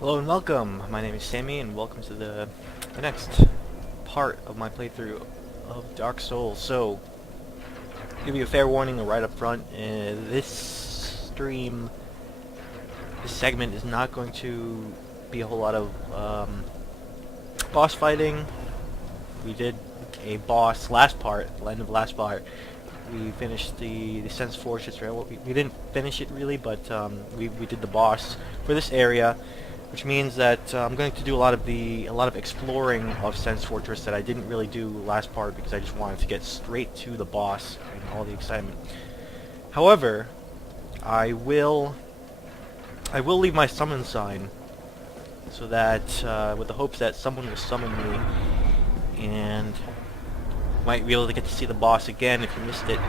Hello and welcome. My name is Sammy, and welcome to the next part of my playthrough of Dark Souls. So, give you a fair warning right up front. This stream, this segment is not going to be a whole lot of boss fighting. We did a boss last part, the end of the last part. We finished the Sense Fortress. Well, we didn't finish it really, but we did the boss for this area. Which means that I'm going to do a lot of exploring of Sense Fortress that I didn't really do last part because I just wanted to get straight to the boss and all the excitement. However, I will leave my summon sign so that with the hopes that someone will summon me and might be able to get to see the boss again if you missed it.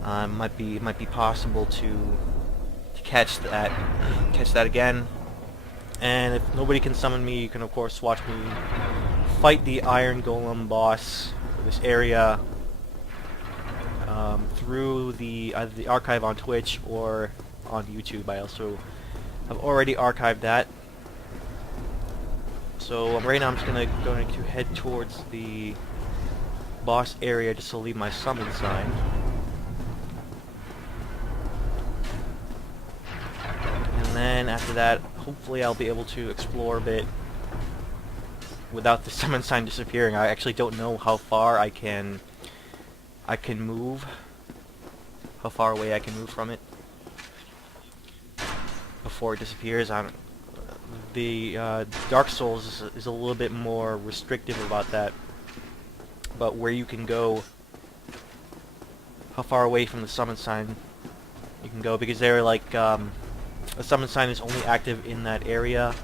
It might be possible to catch that again. And if nobody can summon me, you can of course watch me fight the Iron Golem boss for this area through either the archive on Twitch or on YouTube. I also have already archived that. So right now I'm just going to head towards the boss area just to leave my summon sign. And then after that, hopefully I'll be able to explore a bit without the summon sign disappearing. I actually don't know how far I can move, how far away I can move from it before it disappears. The Dark Souls is a little bit more restrictive about that, but where you can go, how far away from the summon sign you can go, because they're like a summon sign is only active in that area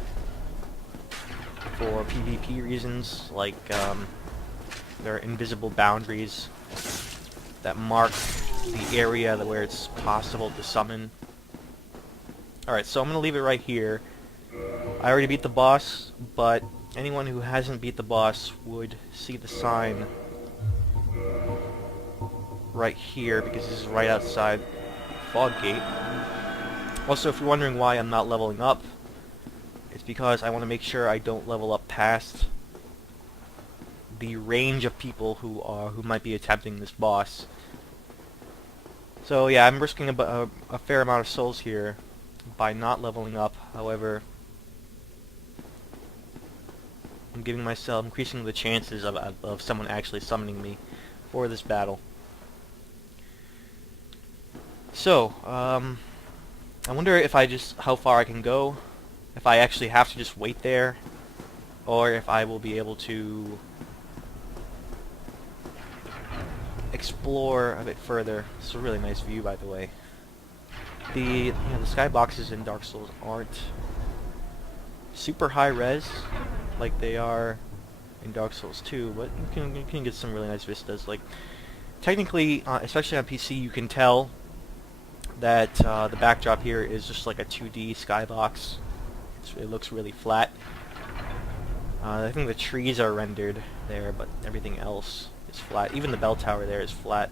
for PvP reasons, like there are invisible boundaries that mark the area where it's possible to summon. Alright, so I'm going to leave it right here. I already beat the boss, but anyone who hasn't beat the boss would see the sign right here, because this is right outside Fog Gate. Also, if you're wondering why I'm not leveling up, it's because I want to make sure I don't level up past the range of people who might be attempting this boss. So yeah, I'm risking a fair amount of souls here by not leveling up. However, I'm increasing the chances of someone actually summoning me for this battle. So, I wonder if how far I can go, if I actually have to just wait there, or if I will be able to explore a bit further. It's a really nice view, by the way. The skyboxes in Dark Souls aren't super high res like they are in Dark Souls 2, but you can get some really nice vistas. Like, technically, especially on PC, you can tell that the backdrop here is just like a 2D skybox. It looks really flat. I think the trees are rendered there, but everything else is flat. Even the bell tower there is flat,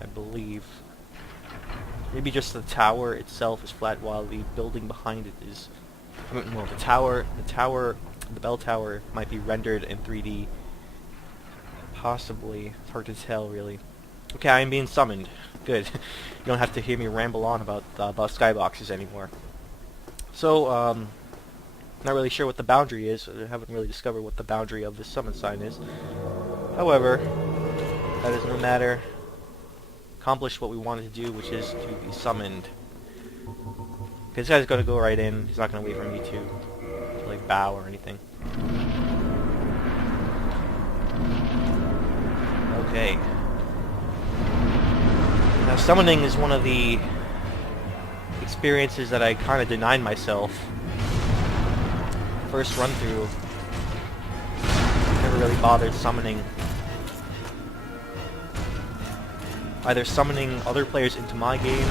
I believe. Maybe just the tower itself is flat, while the building behind it is... well, the bell tower might be rendered in 3D. Possibly. It's hard to tell, really. Okay, I am being summoned. Good. You don't have to hear me ramble on about skyboxes anymore. So, not really sure what the boundary is. I haven't really discovered what the boundary of this summon sign is. However, that is no matter. Accomplished what we wanted to do, which is to be summoned. This guy's gonna go right in. He's not gonna wait for me to like bow or anything. Okay. Now, summoning is one of the experiences that I kind of denied myself. First run through, never really bothered summoning. Either summoning other players into my game,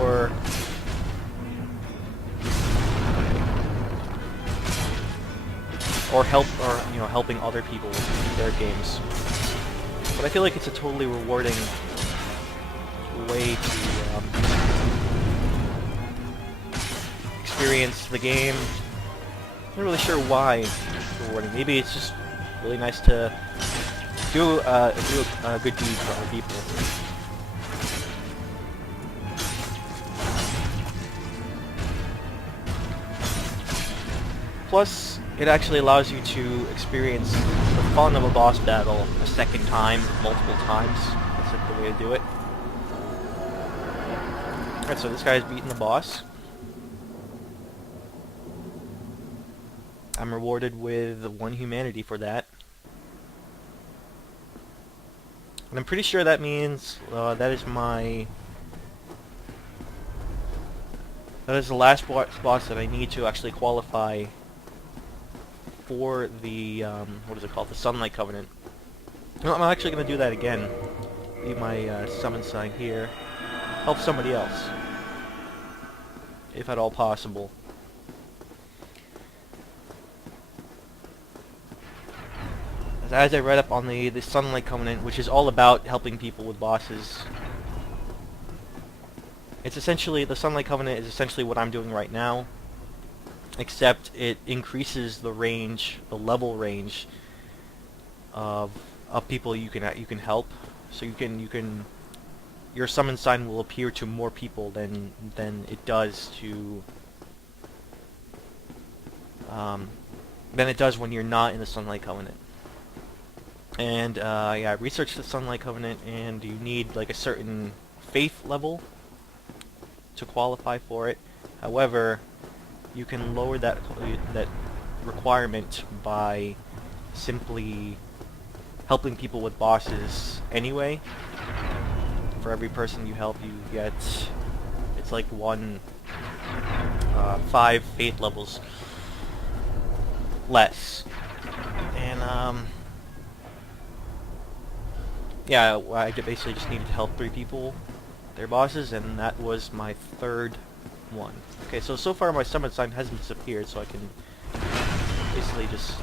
or helping other people with their games. But I feel like it's a totally rewarding way to experience the game. Not really sure why it's rewarding. Maybe it's just really nice to do a good deed for other people. Plus, it actually allows you to experience the fun of a boss battle a second time, multiple times. That's like the way to do it. Alright, so this guy's beaten the boss. I'm rewarded with 1 humanity for that. And I'm pretty sure that means that is the last boss that I need to actually qualify for the, what is it called? The Sunlight Covenant. No, I'm actually going to do that again. Leave my summon sign here. Help somebody else. If at all possible. As I read up on the Sunlight Covenant, which is all about helping people with bosses. It's essentially, the Sunlight Covenant is essentially what I'm doing right now. Except it increases the range, the level range of people you can help. So your summon sign will appear to more people than it does to than it does when you're not in the Sunlight Covenant. And yeah, I researched the Sunlight Covenant, and you need like a certain faith level to qualify for it. However, you can lower that requirement by simply helping people with bosses anyway. For every person you help, you get, it's like 5 faith levels less. And yeah, I basically just needed to help 3 people, their bosses, and that was my 3rd one. Okay, so far my summon sign hasn't disappeared, so I can basically just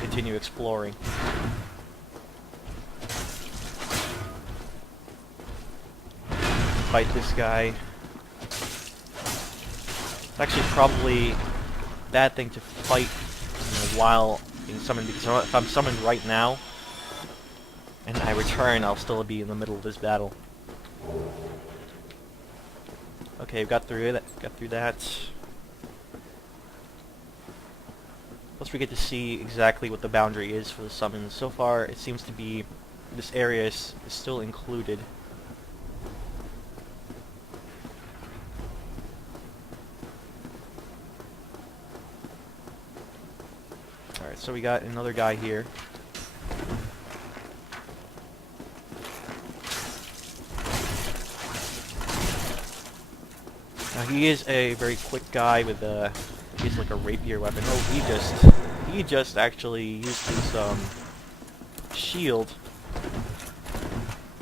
continue exploring. Fight this guy. It's actually probably a bad thing to fight while being summoned, because if I'm summoned right now and I return, I'll still be in the middle of this battle. Okay, we got through that. Plus we get to see exactly what the boundary is for the summons. So far, it seems to be this area is still included. Alright, so we got another guy here. Now he is a very quick guy with he's like a rapier weapon. Oh, he just actually used his shield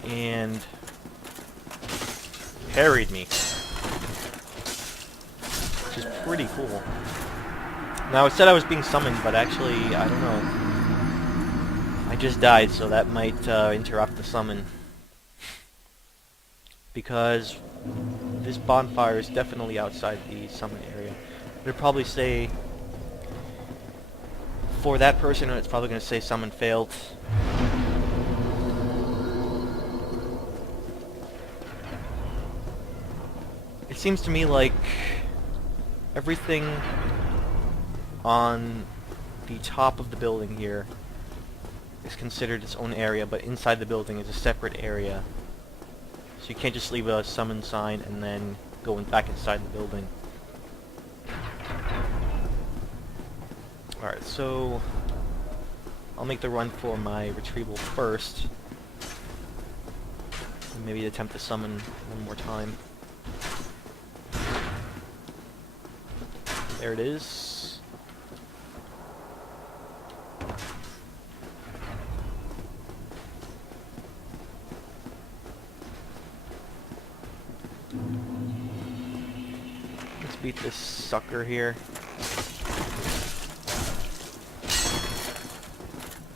and parried me, which is pretty cool. Now it said I was being summoned, but actually I don't know. I just died, so that might interrupt the summon, because this bonfire is definitely outside the summon area. It'll probably say, for that person, it's probably going to say summon failed. It seems to me like everything on the top of the building here is considered its own area, but inside the building is a separate area. So you can't just leave a summon sign and then go back inside the building. Alright, so I'll make the run for my retrieval first. And maybe attempt to summon one more time. There it is. Let's beat this sucker here.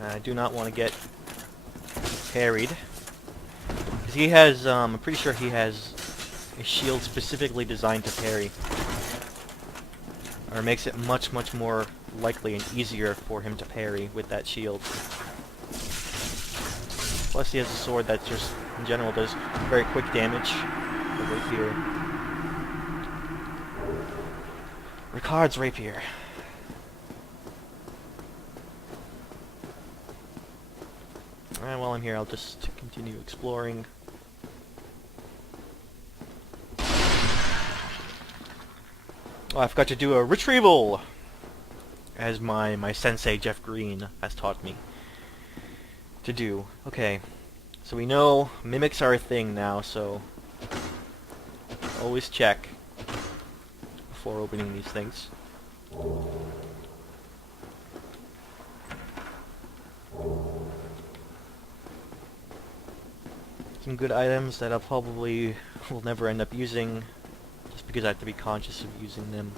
I do not want to get parried. Because he has, I'm pretty sure he has a shield specifically designed to parry. Or makes it much more likely and easier for him to parry with that shield. Plus he has a sword that just, in general, does very quick damage. The rapier. Ricard's rapier. And while I'm here, I'll just continue exploring. Oh, I forgot to do a retrieval! As my sensei, Jeff Green, has taught me to do. Okay, so we know mimics are a thing now, so always check before opening these things. Some good items that I probably will never end up using, just because I have to be conscious of using them.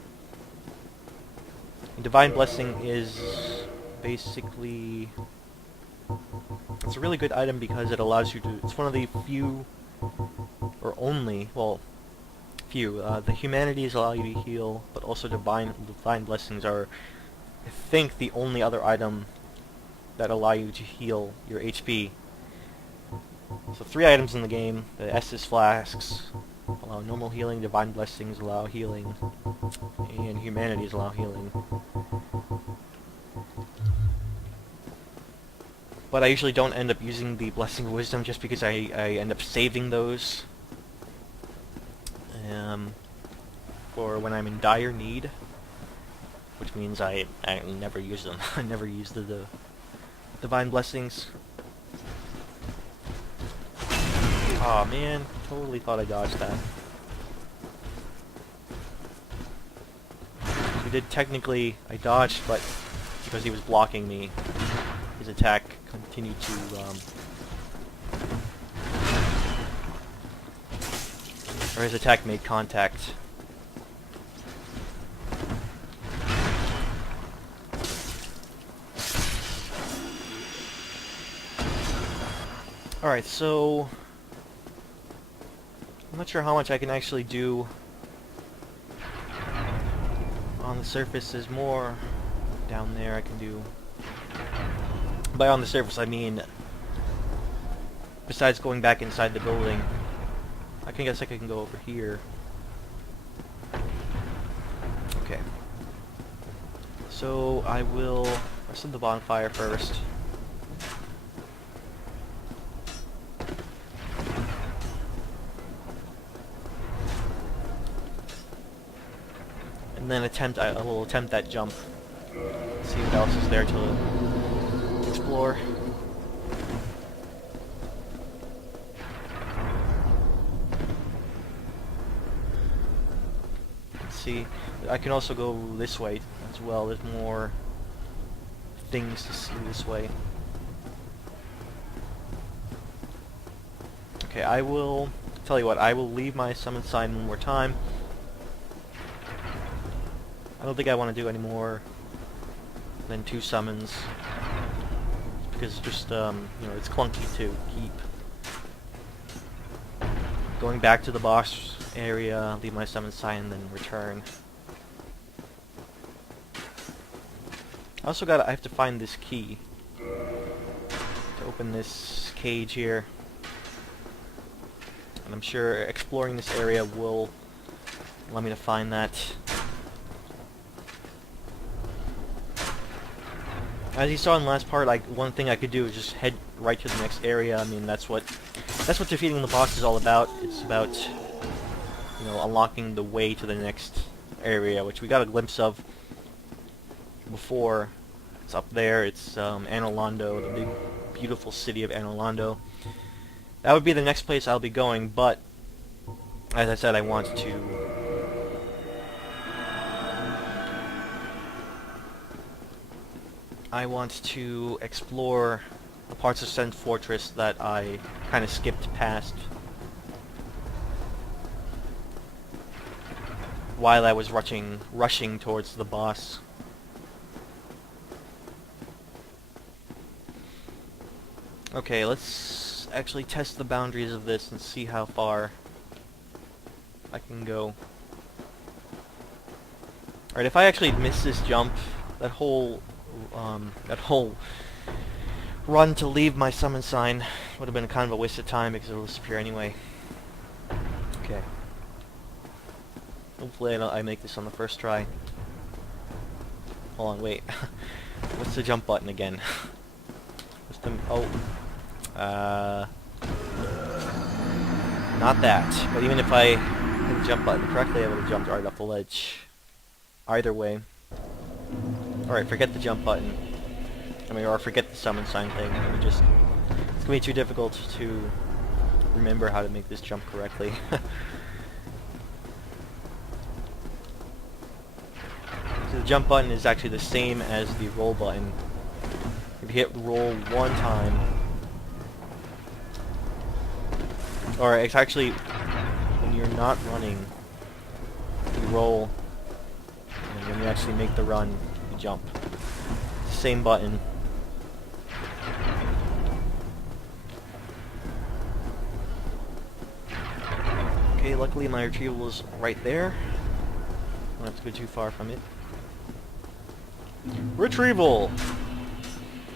And Divine Blessing is basically... it's a really good item because it allows you to... it's one of the few, or only, well, few. The Humanities allow you to heal, but also Divine Blessings are, I think, the only other item that allow you to heal your HP. So 3 items in the game. The Estus Flasks allow normal healing, Divine Blessings allow healing, and Humanities allow healing. But I usually don't end up using the Blessing of Wisdom just because I end up saving those for when I'm in dire need, which means I never use them. I never use the Divine Blessings. Aw, man, totally thought I dodged that. He did technically, I dodged, but because he was blocking me, his attack continued to, or his attack made contact. Alright, so... I'm not sure how much I can actually do on the surface. There's more down there I can do. By on the surface, I mean besides going back inside the building. I guess I can go over here. Okay. So I will rest of the bonfire first. And then I will attempt that jump. See what else is there to explore. Let's see. I can also go this way as well. There's more things to see this way. Okay, I will tell you what. I will leave my summon sign one more time. I don't think I want to do any more than 2 summons, because it's just, you know, it's clunky to keep going back to the boss area, leave my summon sign, and then return. I have to find this key to open this cage here, and I'm sure exploring this area will allow me to find that. As you saw in the last part, like, one thing I could do is just head right to the next area. I mean, that's what defeating the boss is all about. It's about, you know, unlocking the way to the next area, which we got a glimpse of before. It's up there. It's Anolondo, the big, beautiful city of Anolondo. That would be the next place I'll be going, but as I said, I want to explore the parts of Send Fortress that I kind of skipped past while I was rushing towards the boss. Okay, let's actually test the boundaries of this and see how far I can go. Alright, if I actually miss this jump, that whole run to leave my summon sign would have been kind of a waste of time because it'll disappear anyway. Okay. Hopefully I make this on the first try. Hold on, wait. What's the jump button again? What's the... not that. But even if I hit the jump button correctly, I would have jumped right off the ledge. Either way. Alright, forget the jump button. I mean, or forget the summon sign thing. It's gonna be too difficult to remember how to make this jump correctly. So the jump button is actually the same as the roll button. If you hit roll one time, or it's actually when you're not running, you roll, and when you actually make the run, you jump. Same button. Okay, luckily my retrieval is right there. I don't have to go too far from it. Retrieval!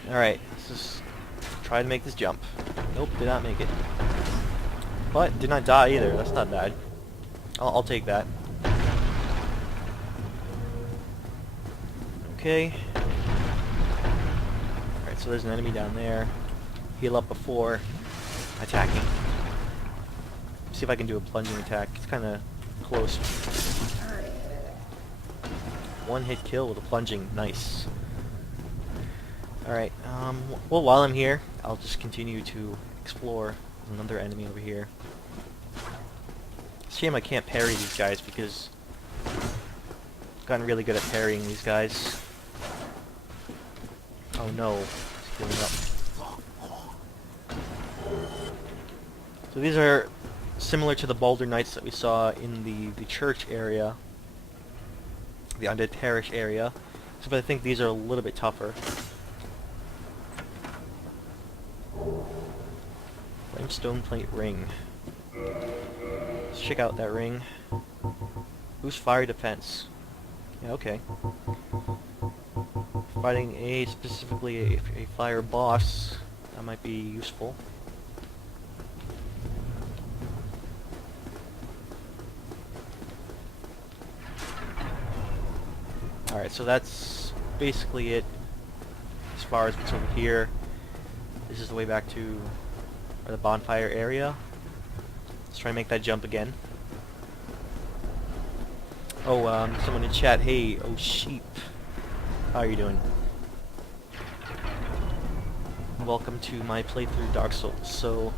Alright, let's just try to make this jump. Nope, did not make it. But did not die either, that's not bad. I'll take that. Okay. Alright, so there's an enemy down there. Heal up before attacking. See if I can do a plunging attack. It's kinda close. One hit kill with a plunging. Nice. Alright, well, while I'm here, I'll just continue to explore. There's another enemy over here. It's a shame I can't parry these guys because I've gotten really good at parrying these guys. Oh no, he's healing up. So these are similar to the Boulder Knights that we saw in the church area. The Undead Parish area. So, but I think these are a little bit tougher. Stone plate ring. Let's check out that ring. Boost fire defense. Yeah, okay. Fighting specifically a fire boss, that might be useful. Alright, so that's basically it as far as what's over here. This is the way back to the bonfire area. Let's try and make that jump again. Oh, someone in chat, hey, oh sheep. How are you doing? Welcome to my playthrough Dark Souls. So,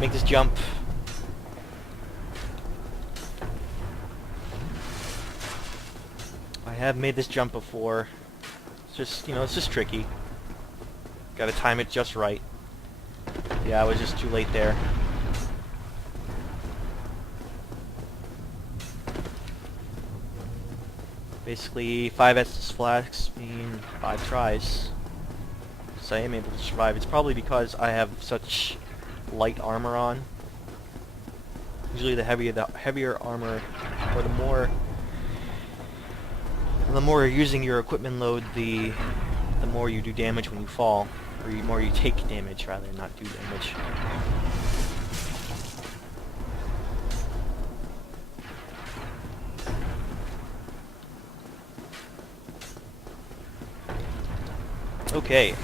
make this jump. I have made this jump before. It's just, you know, it's just tricky. Gotta time it just right. Yeah, I was just too late there. Basically, 5 Estus flasks mean 5 tries. So I am able to survive. It's probably because I have such light armor on. Usually the heavier armor, or the more you're using your equipment load, the more you do damage when you fall. Or the more you take damage, rather, not do damage. Okay.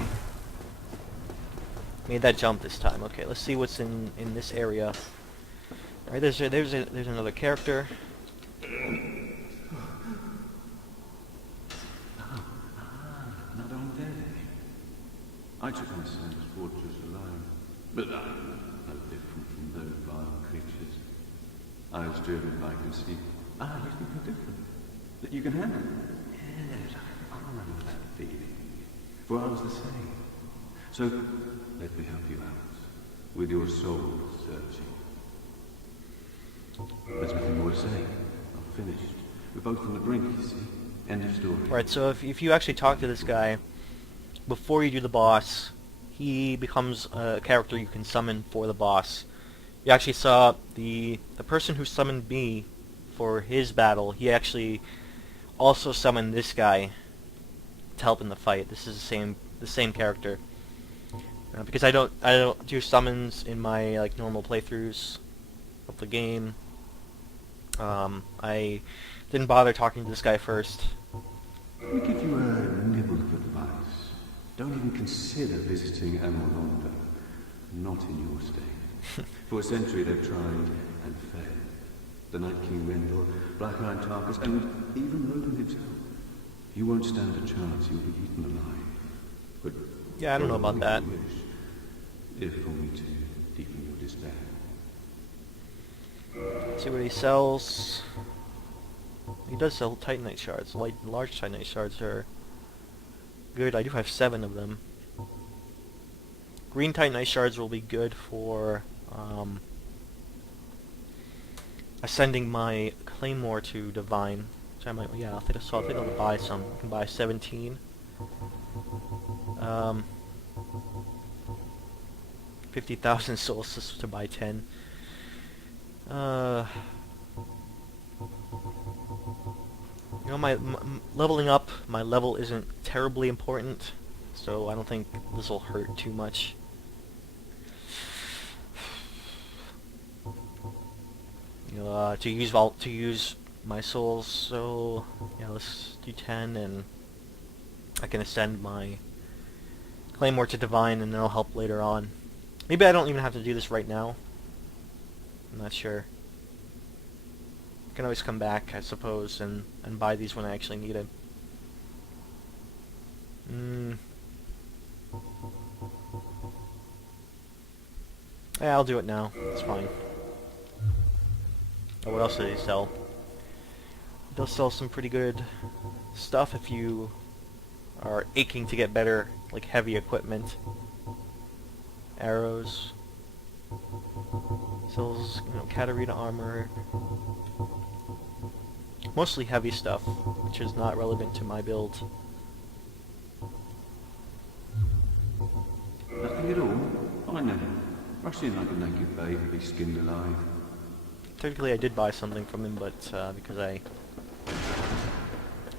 Made that jump this time. Okay, let's see what's in this area. Alright, there's another character. I took my son's fortress alone, but I'm no different from those vile creatures. I was driven by conceit. You think you're different? That you can handle it? Yes, I remember that feeling. For I was the same. So, let me help you out, with your soul searching. There's nothing more to say. I'm finished. We're both on the brink, you see. End of story. Right, so if you actually talk to this guy, before you do the boss, he becomes a character you can summon for the boss. You actually saw the person who summoned me for his battle. He actually also summoned this guy to help in the fight. This is the same character. Because I don't do summons in my like normal playthroughs of the game. I didn't bother talking to this guy first. Let me give you a nibble of advice. Don't even consider visiting Amalonda. Not in your state. For a century they've tried and failed. The Night King Rendor, Black Iron Tarkus, and even Logan himself. You won't stand a chance. You'll be eaten alive. But Yeah, I don't know about that. If only to deepen your despair. See what he sells. He does sell Titanite shards. Large Titanite shards are good. I do have 7 of them. Green Titanite shards will be good for ascending my Claymore to Divine. Which I might, yeah, I think I'll buy some. I can buy 17. 50,000 souls to buy 10. You know, my leveling up, my level isn't terribly important, so I don't think this will hurt too much. You know, to use my souls, so yeah, let's do 10, and I can ascend my Claymore to Divine, and that'll help later on. Maybe I don't even have to do this right now. I'm not sure. I can always come back, I suppose, and buy these when I actually need it. Yeah, I'll do it now. It's fine. Oh, what else did he sell? They'll sell some pretty good stuff if you are aching to get better, like heavy equipment. Arrows. Sells, you know, Katarina armor. Mostly heavy stuff, which is not relevant to my build. Nothing at all? I know. Rush in like a naked babe and be skinned alive. Technically I did buy something from him, but because I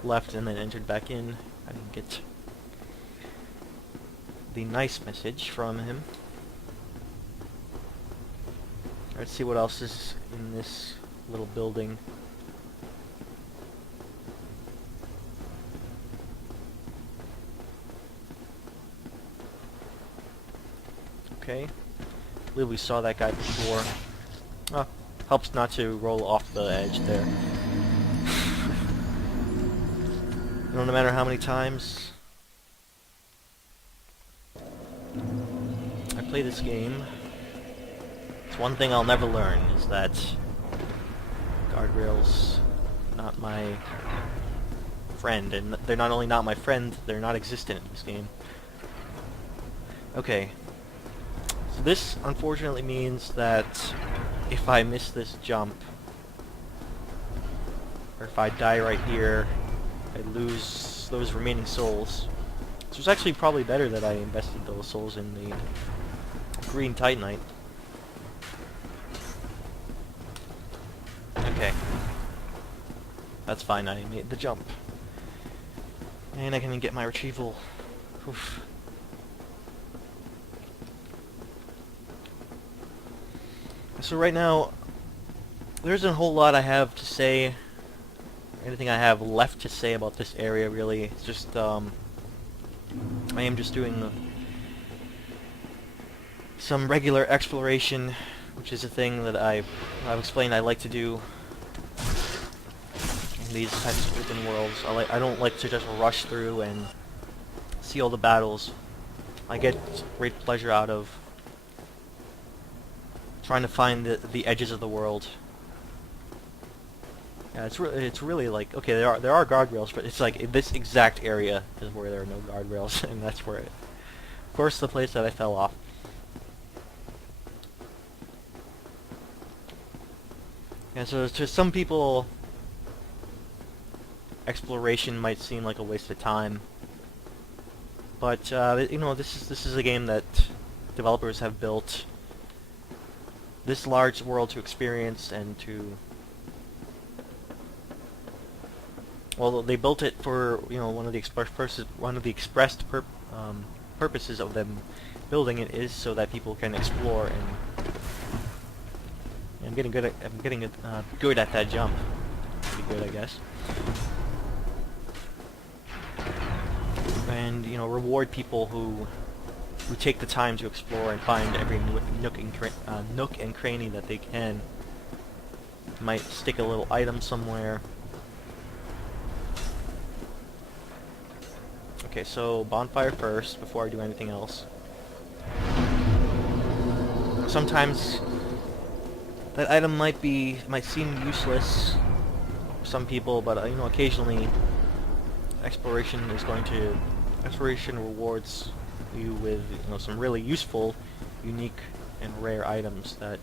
left and then entered back in, I didn't get the nice message from him. Let's see what else is in this little building. Okay. I believe we saw that guy before. Oh, helps not to roll off the edge there. You know, no matter how many times I play this game, it's one thing I'll never learn, is that guardrails not my friend, and they're not only not my friend, they're not existent in this game. Okay. So this unfortunately means that if I miss this jump, or if I die right here, I lose those remaining souls. So it's actually probably better that I invested those souls in the green Titanite. Okay. That's fine, I made the jump. And I can get my retrieval. Oof. So right now, there isn't a whole lot I have to say, anything I have left to say about this area really. It's just, I am just doing some regular exploration, which is a thing that I've explained I like to do in these types of open worlds. I don't like to just rush through and see all the battles. I get great pleasure out of trying to find the edges of the world. Yeah, it's really like, okay, there are guardrails, but it's like in this exact area is where there are no guardrails, and that's where of course, the place that I fell off. And so to some people, exploration might seem like a waste of time, but you know, this is a game that developers have built this large world to experience and to... Well, they built it for, you know, one of the purposes of them building it is so that people can explore, and I'm getting good at that jump. Pretty good, I guess. And, you know, reward people who take the time to explore and find every nook and cranny that they can. Might stick a little item somewhere. Okay, so bonfire first before I do anything else. Sometimes that item might seem useless to some people, but you know, occasionally exploration rewards you with, you know, some really useful, unique, and rare items that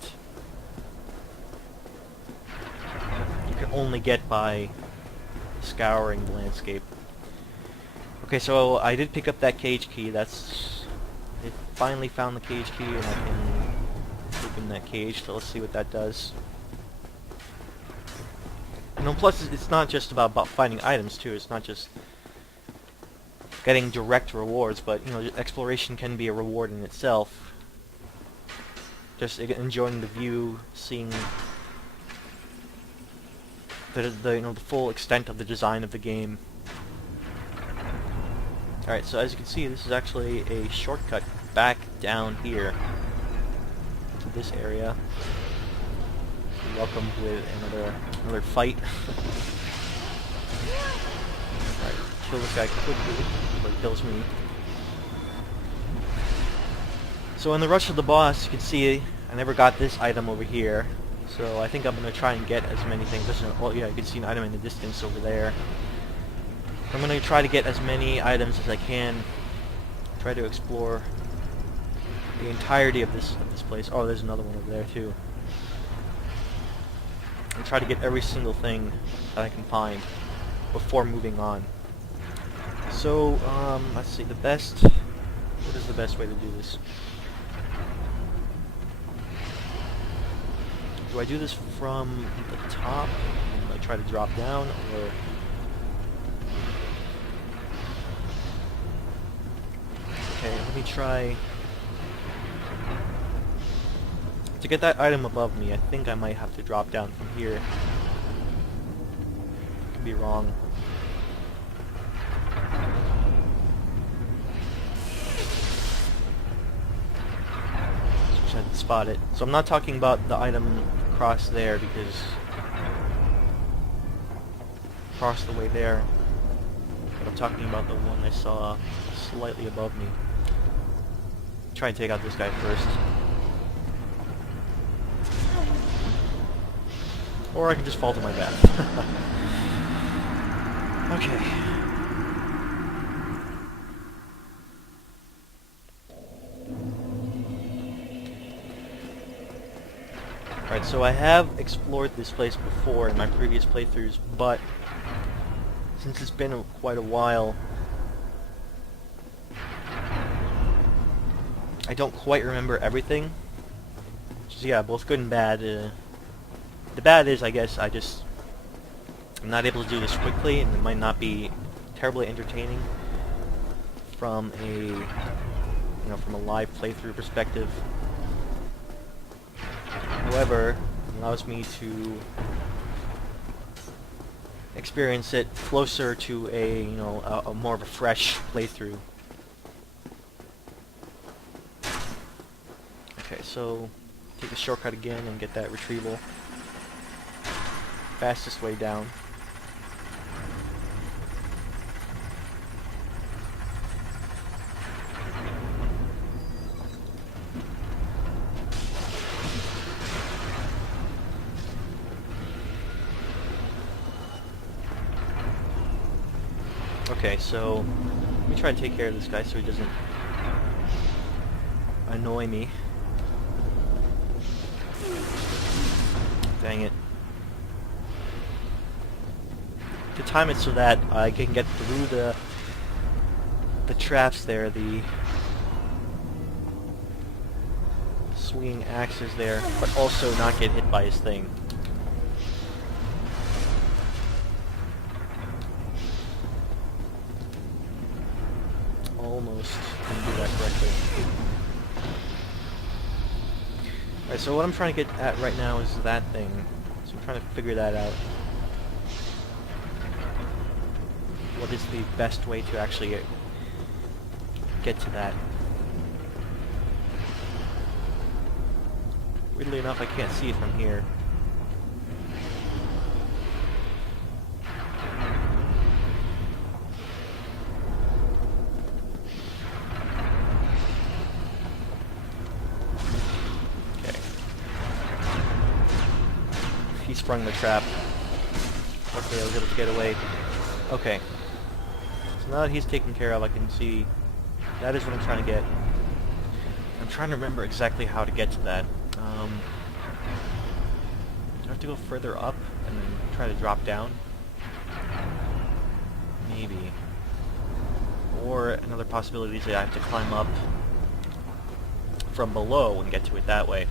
you can only get by scouring the landscape. Okay, so I did pick up that cage key. I finally found the cage key, and I can open that cage. So let's see what that does. You know, plus it's not just about finding items too. It's not just getting direct rewards, but you know, exploration can be a reward in itself. Just enjoying the view, seeing the full extent of the design of the game. Alright, so as you can see, this is actually a shortcut back down here to this area. Welcome with another fight. Alright, kill this guy quickly before he kills me. So in the rush of the boss, you can see I never got this item over here. So I think I'm going to try and get as many things. Oh yeah, you can see an item in the distance over there. I'm going to try to get as many items as I can. Try to explore the entirety of this place. Oh, there's another one over there too. And try to get every single thing that I can find before moving on. So, let's see, what is the best way to do this? Do I do this from the top and I try to drop down, or... Okay, let me try... To get that item above me, I think I might have to drop down from here. Could be wrong. Just had to spot it. So I'm not talking about the item across there, because... across the way there. But I'm talking about the one I saw slightly above me. Try and take out this guy first. Or I can just fall to my death. Okay. Alright, so I have explored this place before in my previous playthroughs, but since it's been quite a while, I don't quite remember everything. Which is, yeah, both good and bad. The bad is, I guess, I'm not able to do this quickly, and it might not be terribly entertaining from from a live playthrough perspective. However, it allows me to experience it closer to a more of a fresh playthrough. Okay, so take the shortcut again and get that retrieval. Fastest way down. Okay, so let me try to take care of this guy so he doesn't annoy me. Dang it. To time it so that I can get through the swinging axes there, but also not get hit by his thing. Almost didn't do that correctly. Alright, so what I'm trying to get at right now is that thing. So I'm trying to figure that out. What is the best way to actually get to that? Weirdly enough, I can't see it from here. Okay. He sprung the trap. Luckily I was able to get away. Okay. So now that he's taken care of, I can see that is what I'm trying to get. I'm trying to remember exactly how to get to that. Do I have to go further up and then try to drop down? Maybe. Or another possibility is that I have to climb up from below and get to it that way.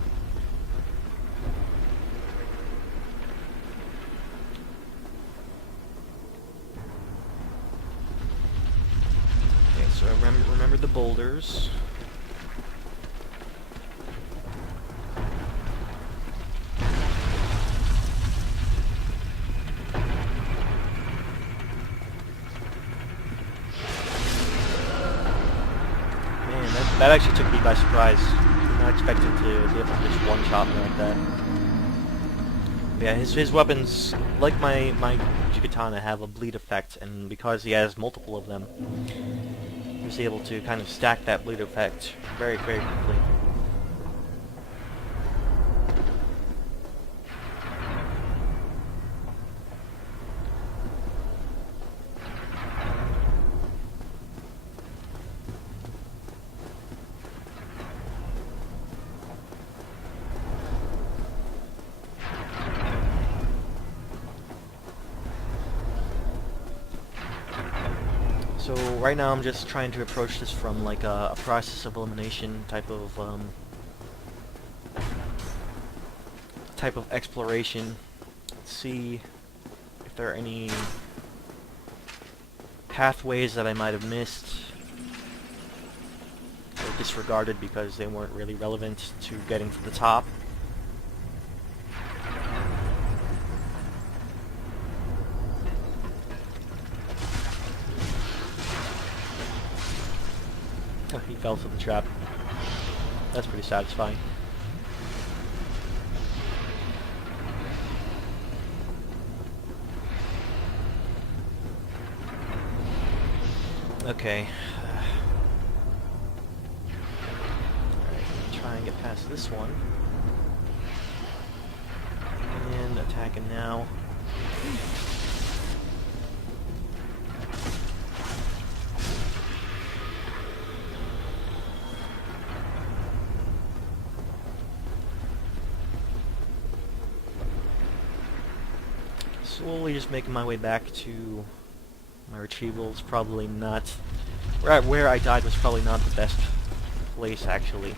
Okay, so I remember the boulders. That actually took me by surprise. Not expected to be able to just one-shot me like that. But yeah, his weapons, like my Katana, have a bleed effect, and because he has multiple of them, he's able to kind of stack that bleed effect very, very quickly. So right now I'm just trying to approach this from like a process of elimination type of exploration. See if there are any pathways that I might have missed or disregarded because they weren't really relevant to getting to the top. He fell to the trap. That's pretty satisfying. Okay. Alright, try and get past this one. And attack him now. Slowly just making my way back to my retrievals. Probably not... Where I died was probably not the best place, actually.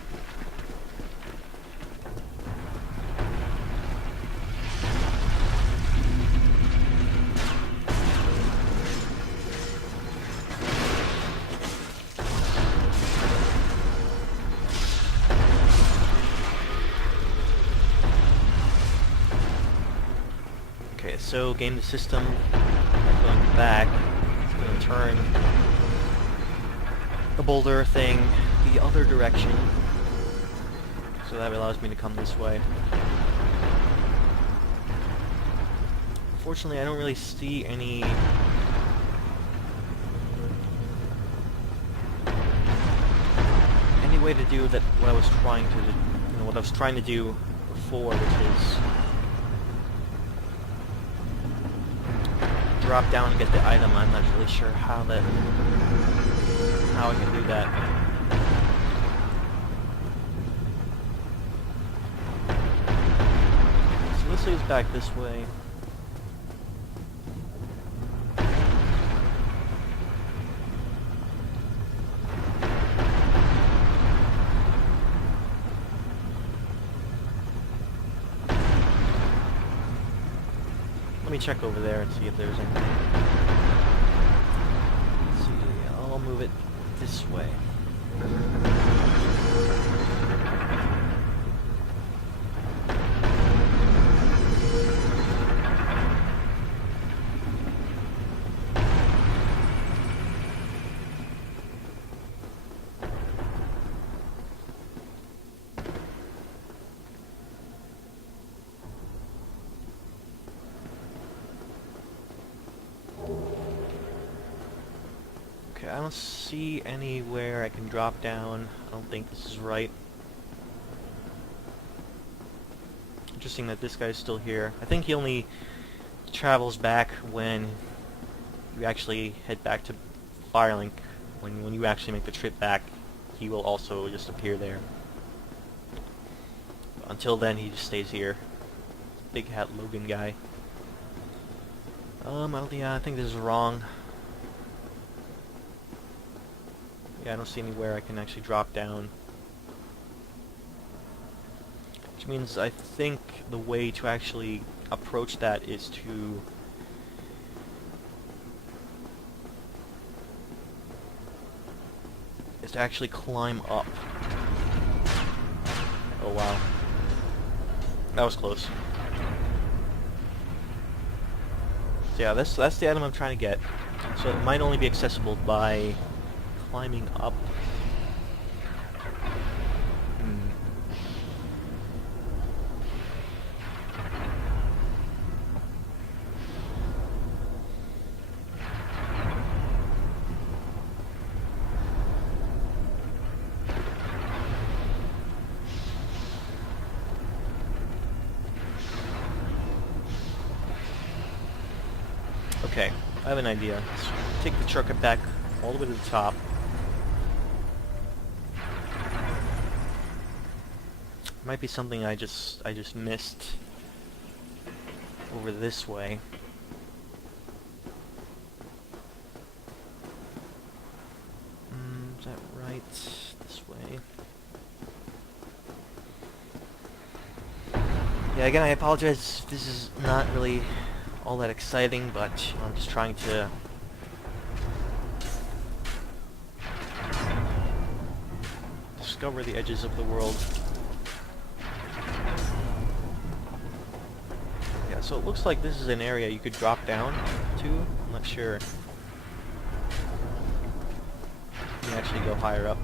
Okay, so game the system, going back, going to turn the boulder thing the other direction, so that allows me to come this way. Unfortunately, I don't really see any way to do that. What I was trying to, what I was trying to do before, which is drop down and get the item. I'm not really sure how I can do that. So this leads back this way. Let me check over there and see if there's anything. Let's see, I'll move it this way. Okay, I don't see anywhere I can drop down. I don't think this is right. Interesting that this guy's still here. I think he only travels back when you actually head back to Firelink. When you actually make the trip back, he will also just appear there. Until then, he just stays here. Big hat Logan guy. I think this is wrong. Yeah, I don't see anywhere I can actually drop down. Which means I think the way to actually approach that is to actually climb up. Oh wow. That was close. So yeah, that's the item I'm trying to get. So it might only be accessible by climbing up. Okay, I have an idea. Let's take the truck back all the way to the top. Might be something I just missed over this way. Is that right? This way. Yeah, again, I apologize if this is not really all that exciting, but I'm just trying to discover the edges of the world. Yeah, so it looks like this is an area you could drop down to. I'm not sure. You can actually go higher up.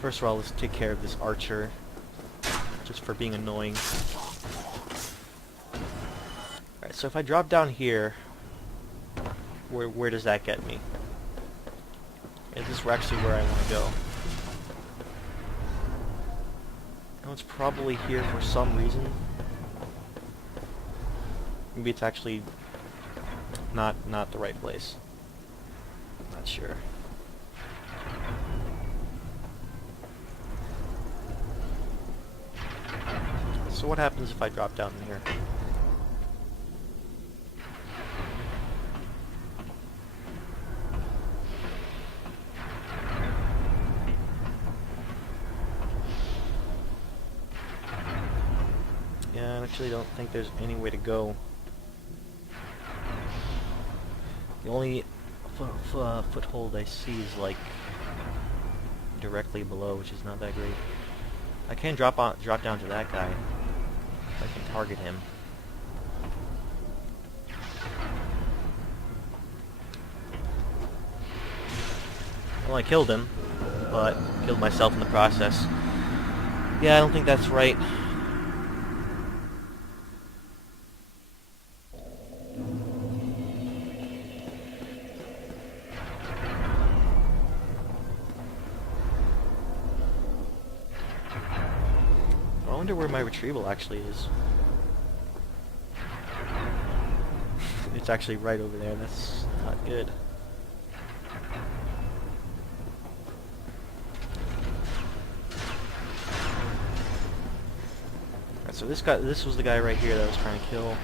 First of all, let's take care of this archer, just for being annoying. Alright, so if I drop down here, where does that get me? Is this actually where I want to go? No, it's probably here for some reason. Maybe it's actually not the right place. Not sure. So what happens if I drop down here? Yeah, I actually don't think there's any way to go. The only foothold I see is like directly below, which is not that great. I can drop down to that guy. I can target him. Well, I killed him, but killed myself in the process. Yeah, I don't think that's right. I wonder where my retrieval actually is. It's actually right over there. That's not good. so this was the guy right here that I was trying to kill.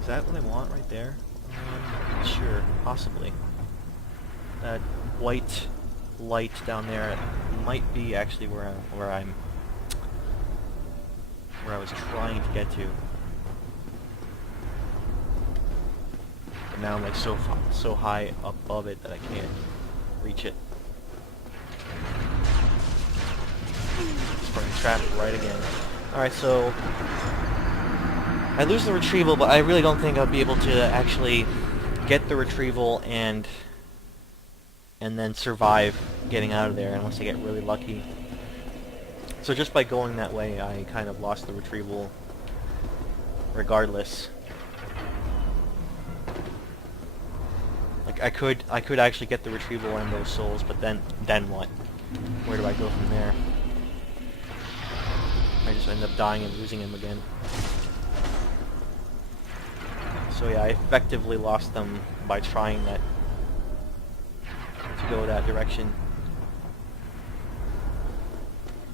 Is that what I want right there? Sure, possibly. That white light down there might be actually where I was trying to get to. But now I'm like so high above it that I can't reach it. Sprung trapped right again. Alright, so I lose the retrieval, but I really don't think I'll be able to actually get the retrieval and then survive getting out of there unless I get really lucky. So just by going that way, I kind of lost the retrieval regardless. Like I could actually get the retrieval and those souls, but then what? Where do I go from there? I just end up dying and losing him again. So yeah, I effectively lost them by trying to go that direction.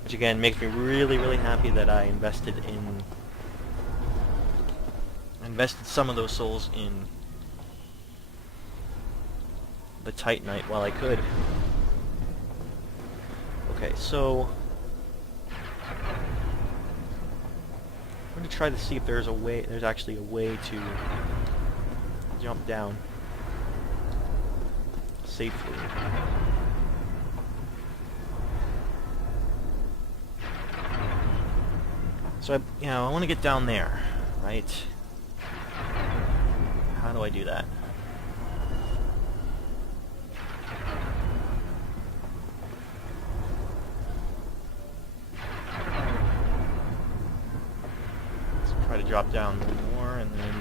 Which again makes me really, really happy that I invested some of those souls in the Titanite while I could. Okay, so I'm going to try to see if there's actually a way to jump down safely. So I want to get down there, right? How do I do that? Let's try to drop down a little more and then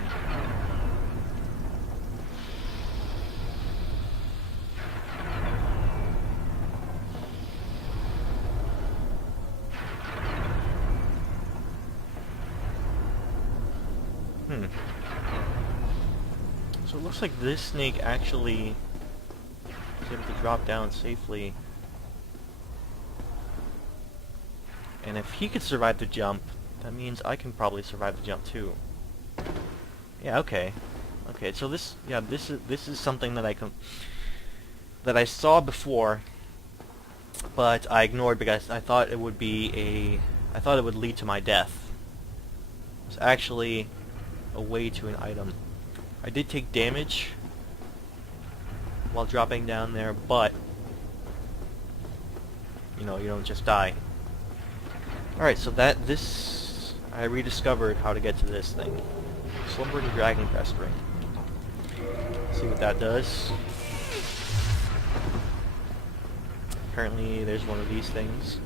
so it looks like this snake actually is able to drop down safely. And if he could survive the jump, that means I can probably survive the jump too. Yeah, okay. Okay, so this is something that I saw before, but I ignored because I thought it would lead to my death. It's actually a way to an item. I did take damage while dropping down there, but you don't just die. Alright, so I rediscovered how to get to this thing. Slumbering Dragon Crest Ring. See what that does. Apparently there's one of these things.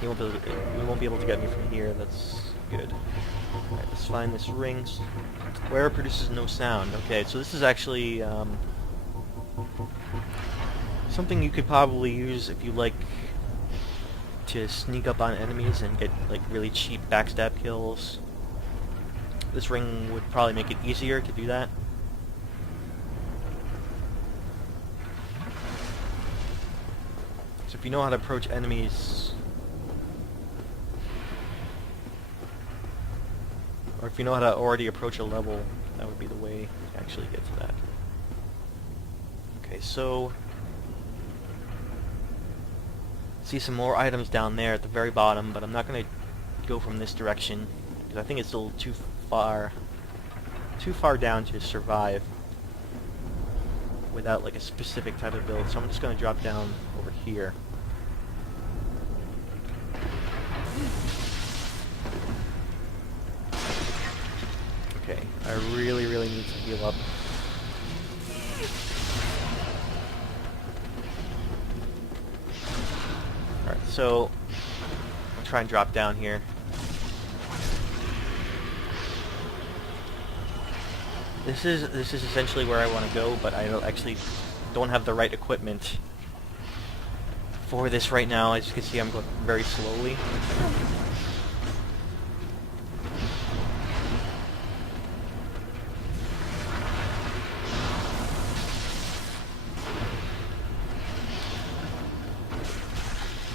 He won't be able to get me from here. That's good. Alright, let's find this ring. Where produces no sound. Okay, so this is actually something you could probably use if you like to sneak up on enemies and get like really cheap backstab kills. This ring would probably make it easier to do that. So if you know how to approach enemies, or if you know how to already approach a level, that would be the way to actually get to that. Okay, so see some more items down there at the very bottom, but I'm not going to go from this direction because I think it's a little too far down to survive without like a specific type of build. So I'm just going to drop down over here. Okay, I really need to heal up. Alright, so I'll try and drop down here. This is essentially where I want to go, but I don't actually don't have the right equipment for this right now. As you can see, I'm going very slowly.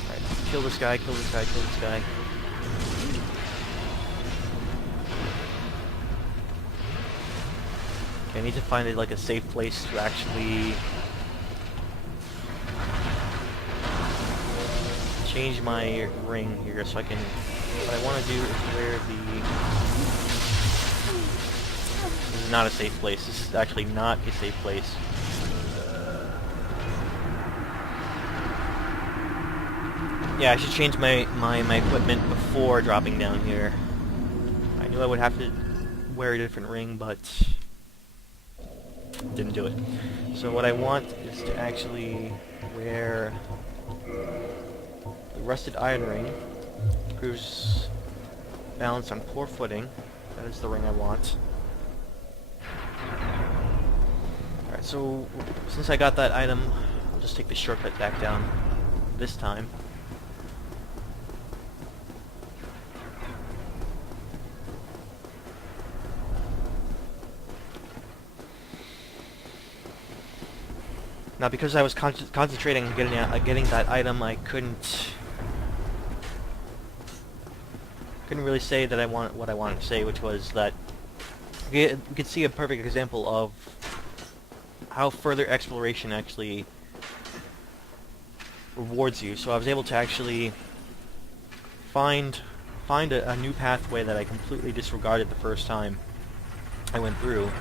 Alright, kill this guy, kill this guy, kill this guy. Okay, I need to find like a safe place to actually change my ring here, so I can. What I want to do is where the. This is not a safe place. This is actually not a safe place. Yeah, I should change my equipment before dropping down here. I knew I would have to wear a different ring, but didn't do it. So what I want is to actually wear the rusted iron ring. Improves balance on poor footing. That is the ring I want. Alright, so since I got that item, I'll just take the shortcut back down this time. Now, because I was concentrating on getting that item, I couldn't really say that I want what I wanted to say, which was that you could see a perfect example of how further exploration actually rewards you. So I was able to actually find a new pathway that I completely disregarded the first time I went through,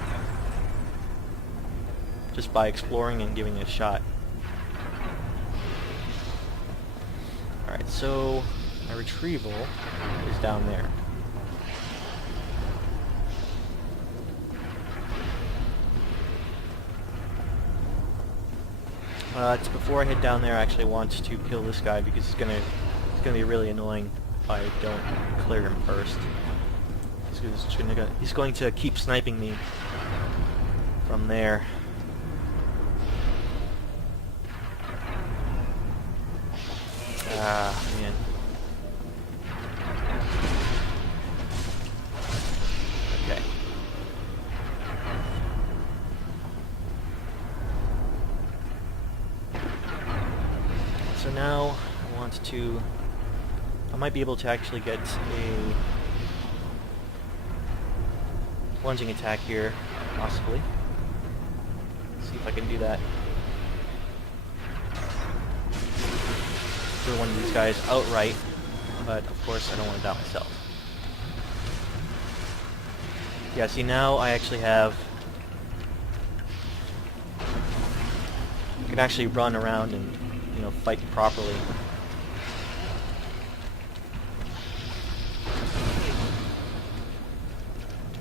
just by exploring and giving it a shot. Alright, so my retrieval is down there. Before I head down there, I actually want to kill this guy because it's gonna be really annoying if I don't clear him first. He's going to keep sniping me from there. Ah, man. Okay. So now I might be able to actually get a plunging attack here, possibly. Let's see if I can do that. One of these guys outright, but of course I don't want to die myself. Yeah, see, now I actually have... I can actually run around and, you know, fight properly.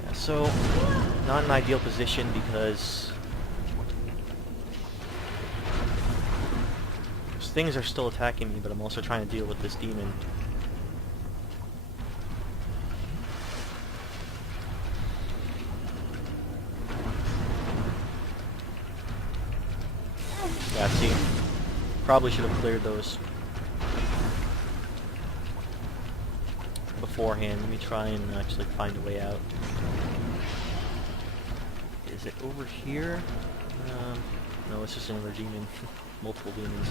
Yeah, so, not an ideal position because things are still attacking me, but I'm also trying to deal with this demon. Yeah, see, probably should have cleared those beforehand. Let me try and actually find a way out. Is it over here? No, it's just another demon. Multiple demons.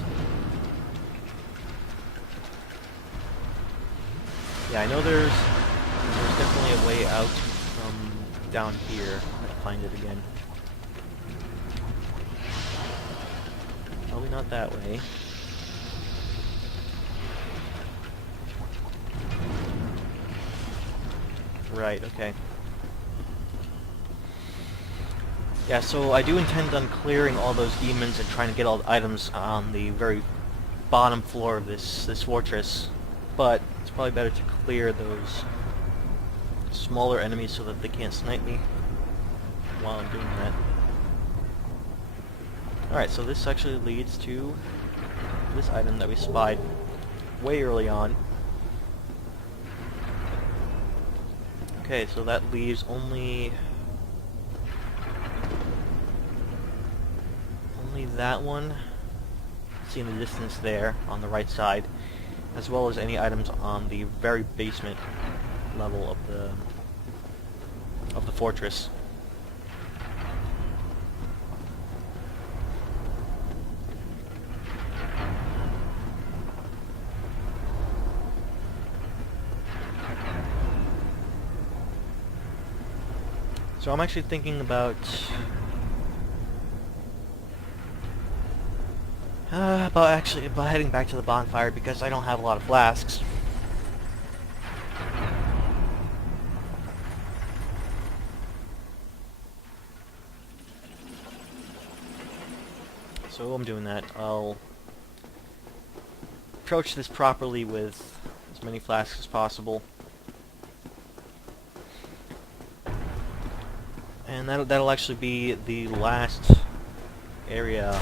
Yeah, I know there's definitely a way out from down here. I'll find it again. Probably not that way. Right, okay. Yeah, so I do intend on clearing all those demons and trying to get all the items on the very bottom floor of this fortress, but it's probably better to clear those smaller enemies so that they can't snipe me while I'm doing that. Alright, so this actually leads to this item that we spied way early on. Okay, so that leaves only that one. See in the distance there on the right side, as well as any items on the very basement level of the fortress. So I'm actually thinking about heading back to the bonfire because I don't have a lot of flasks. So I'm doing that. I'll approach this properly with as many flasks as possible. And that'll actually be the last area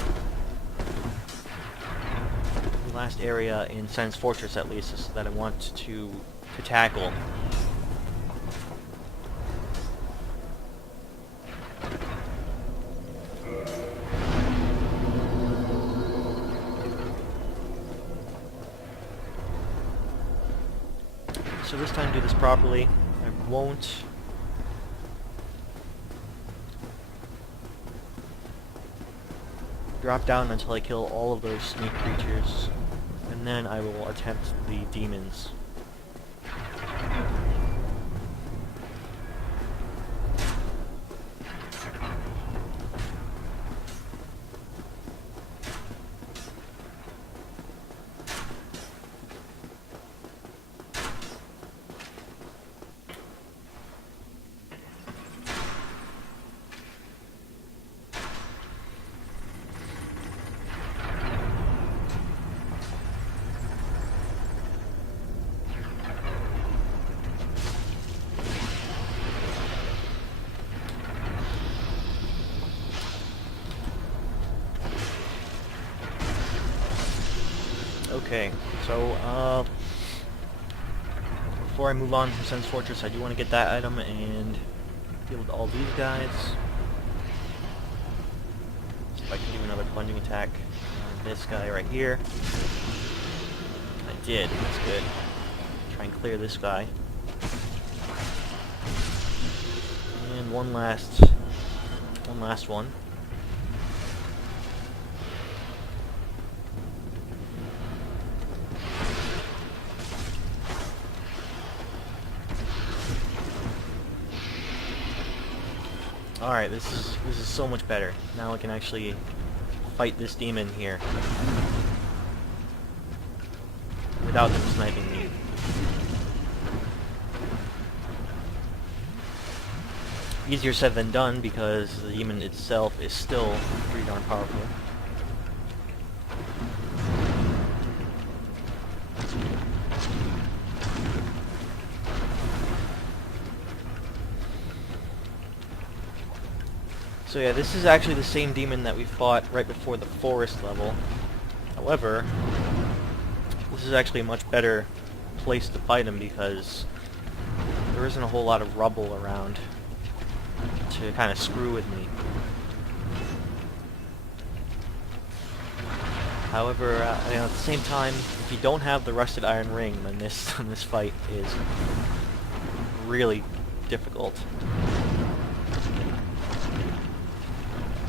in Sen's Fortress, at least, that I want to tackle. So this time do this properly. I won't drop down until I kill all of those snake creatures, and then I will attempt the demons. Okay, so before I move on from Sen's Fortress, I do want to get that item and deal with all these guys. See if I can do another plunging attack on this guy right here. I did, that's good. Try and clear this guy. And one last one. Alright, this is so much better. Now I can actually fight this demon here without them sniping me. Easier said than done because the demon itself is still pretty darn powerful. So yeah, this is actually the same demon that we fought right before the forest level. However, this is actually a much better place to fight him because there isn't a whole lot of rubble around to kind of screw with me. However, at the same time, if you don't have the rusted iron ring, then this fight is really difficult.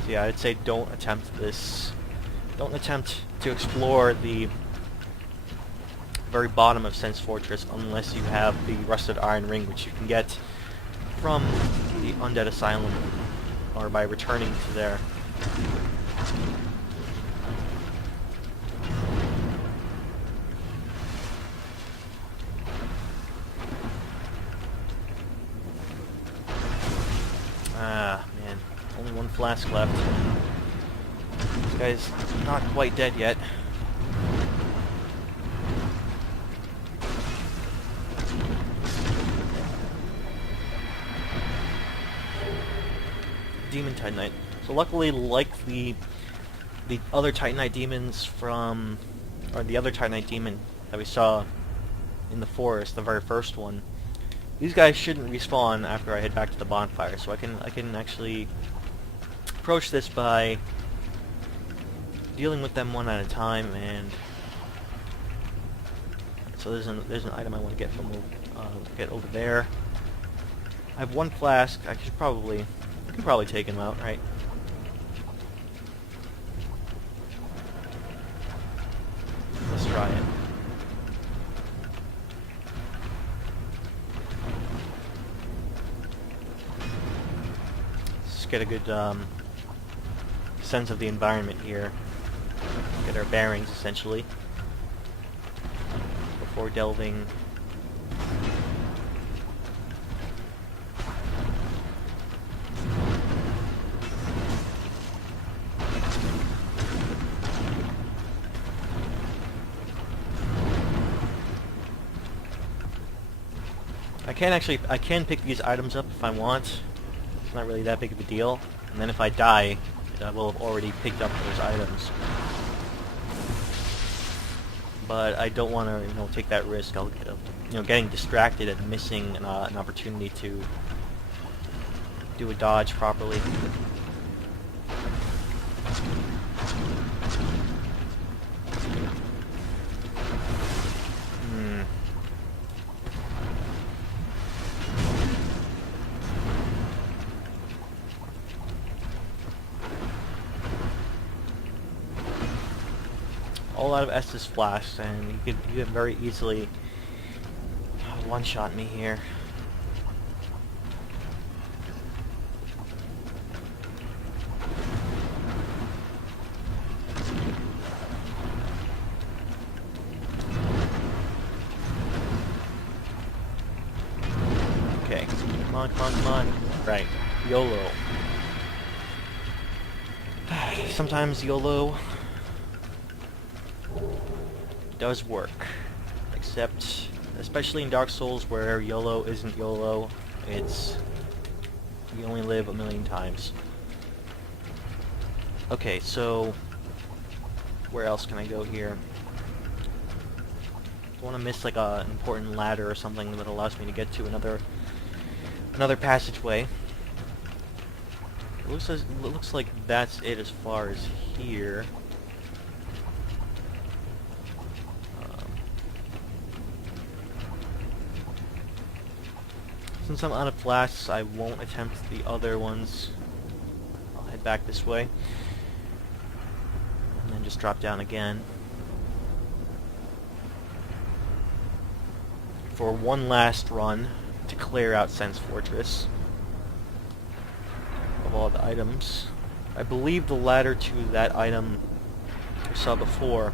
So yeah, I'd say don't attempt this. Don't attempt to explore the very bottom of Sen's Fortress unless you have the rusted iron ring, which you can get from the Undead Asylum or by returning to there. Ah, man. Only one flask left. This guy's not quite dead yet. Demon Titanite. So luckily, like the other Titanite demons from, or the other Titanite demon that we saw in the forest, the very first one, these guys shouldn't respawn after I head back to the bonfire. So I can actually approach this by dealing with them one at a time, and so there's an item I want to get from get over there. I have one flask. I can probably take him out, right? Let's try it. Let's get a good sense of the environment here. Get our bearings, essentially, before delving. I can pick these items up if I want. It's not really that big of a deal. And then if I die, I will have already picked up those items. But I don't want to, take that risk. I'll get, getting distracted and missing an opportunity to do a dodge properly. All out of Estus flash, and you can very easily one-shot me here. Okay, come on, come on, come on. Right, YOLO. Sometimes YOLO does work, except especially in Dark Souls where YOLO isn't YOLO, it's you only live a million times. Okay, so where else can I go here? I want to miss like an important ladder or something that allows me to get to another passageway. It looks like that's it as far as here. Since I'm out of flasks, I won't attempt the other ones. I'll head back this way. And then just drop down again. For one last run to clear out Sense Fortress of all the items. I believe the ladder to that item we saw before.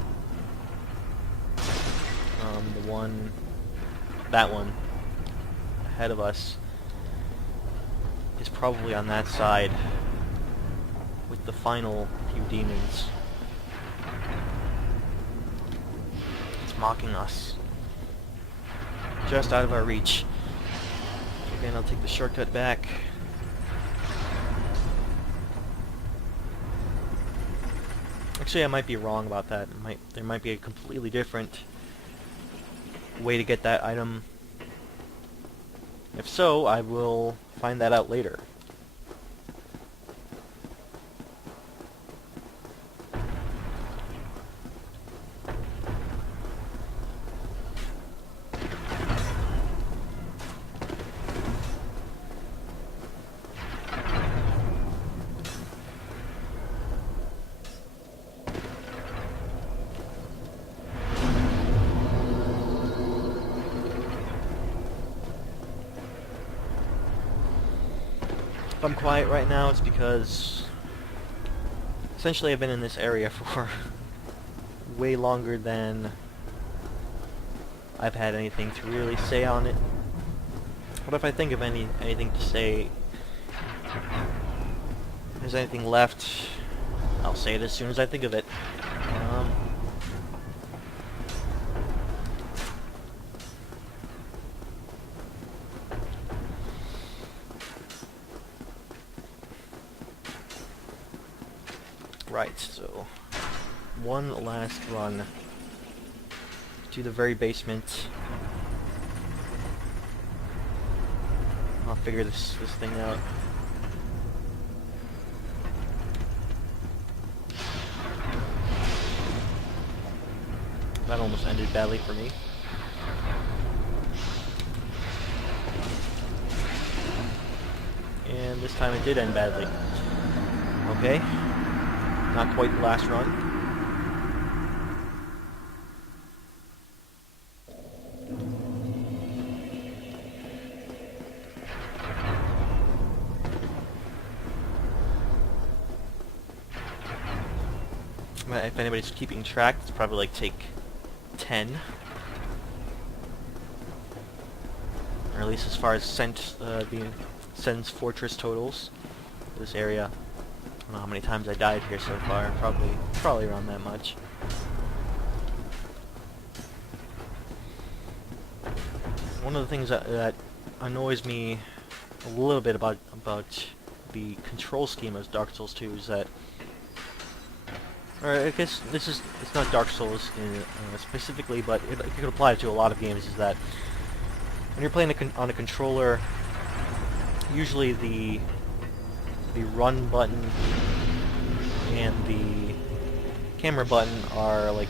That one. Ahead of us is probably on that side with the final few demons. It's mocking us. Just out of our reach. Again, I'll take the shortcut back. Actually, I might be wrong about that. There might be a completely different way to get that item. If so, I will find that out later. If I'm quiet right now, it's because essentially I've been in this area for way longer than I've had anything to really say on it. But if I think of anything to say, if there's anything left, I'll say it as soon as I think of it. Right, so one last run to the very basement. I'll figure this thing out. That almost ended badly for me. And this time it did end badly. Okay. Not quite the last run. If anybody's keeping track, it's probably like take 10. Or at least as far as Sen's Fortress totals. This area. I don't know how many times I died here so far. Probably around that much. One of the things that annoys me a little bit about the control scheme of Dark Souls 2 is that, or I guess it's not Dark Souls specifically, but it could apply to a lot of games, is that when you're playing on a controller, usually the run button and the camera button are like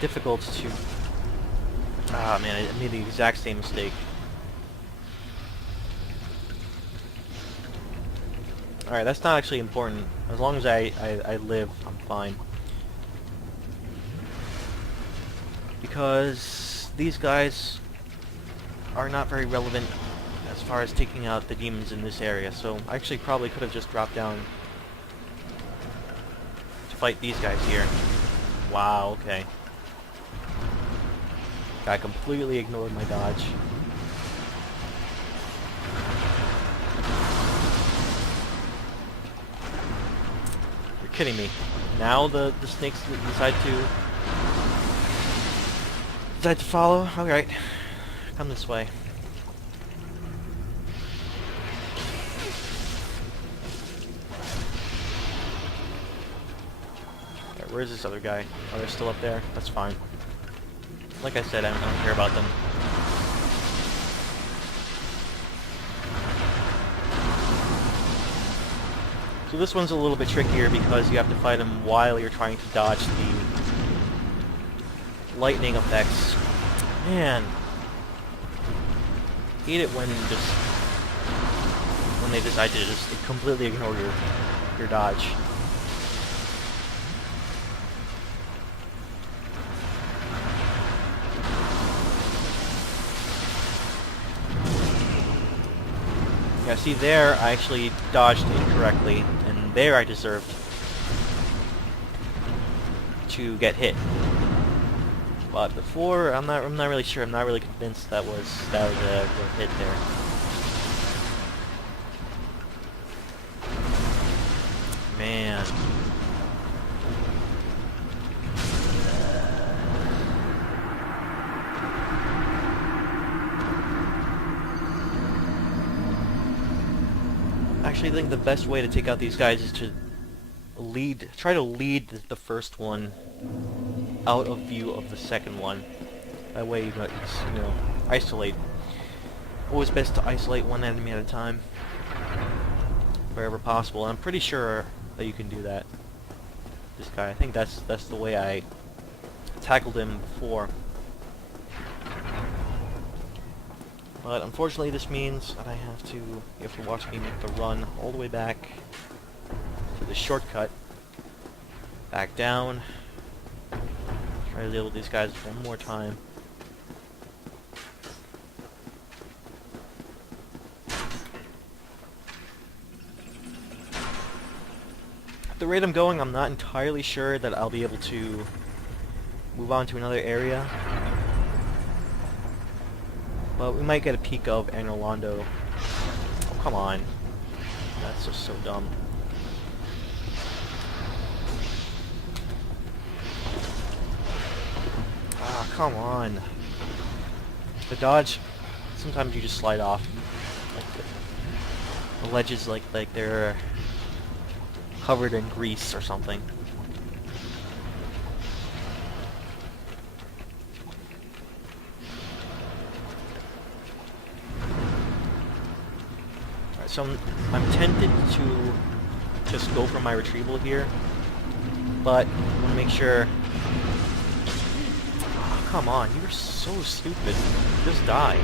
difficult to... Ah man, I made the exact same mistake. Alright, that's not actually important. As long as I live, I'm fine. Because these guys are not very relevant as far as taking out the demons in this area, so I actually probably could have just dropped down to fight these guys here. Wow, okay. I completely ignored my dodge. You're kidding me. Now the snakes decide to follow? Alright. Come this way. Alright, where's this other guy? Oh, they're still up there? That's fine. Like I said, I don't care about them. So this one's a little bit trickier because you have to fight them while you're trying to dodge the lightning effects. Man, hate it when they decide to just completely ignore your dodge. Yeah, see there, I actually dodged incorrectly, and there I deserved to get hit. But before, I'm not really sure. I'm not really convinced that was a hit there. Man. Actually, I think the best way to take out these guys is to try to lead the first one out of view of the second one. That way you know, isolate. Always best to isolate one enemy at a time, wherever possible. And I'm pretty sure that you can do that. This guy, I think that's the way I tackled him before. But unfortunately, this means that you have to watch me make the run all the way back to the shortcut, back down, try to deal with these guys one more time. At the rate I'm going, I'm not entirely sure that I'll be able to move on to another area. But we might get a peek of Anorlando. Oh, come on. That's just so dumb. Ah, come on. The dodge, sometimes you just slide off. Like the ledges like they're covered in grease or something. So I'm tempted to just go for my retrieval here but I want to make sure... Oh, come on, you're so stupid. Just die.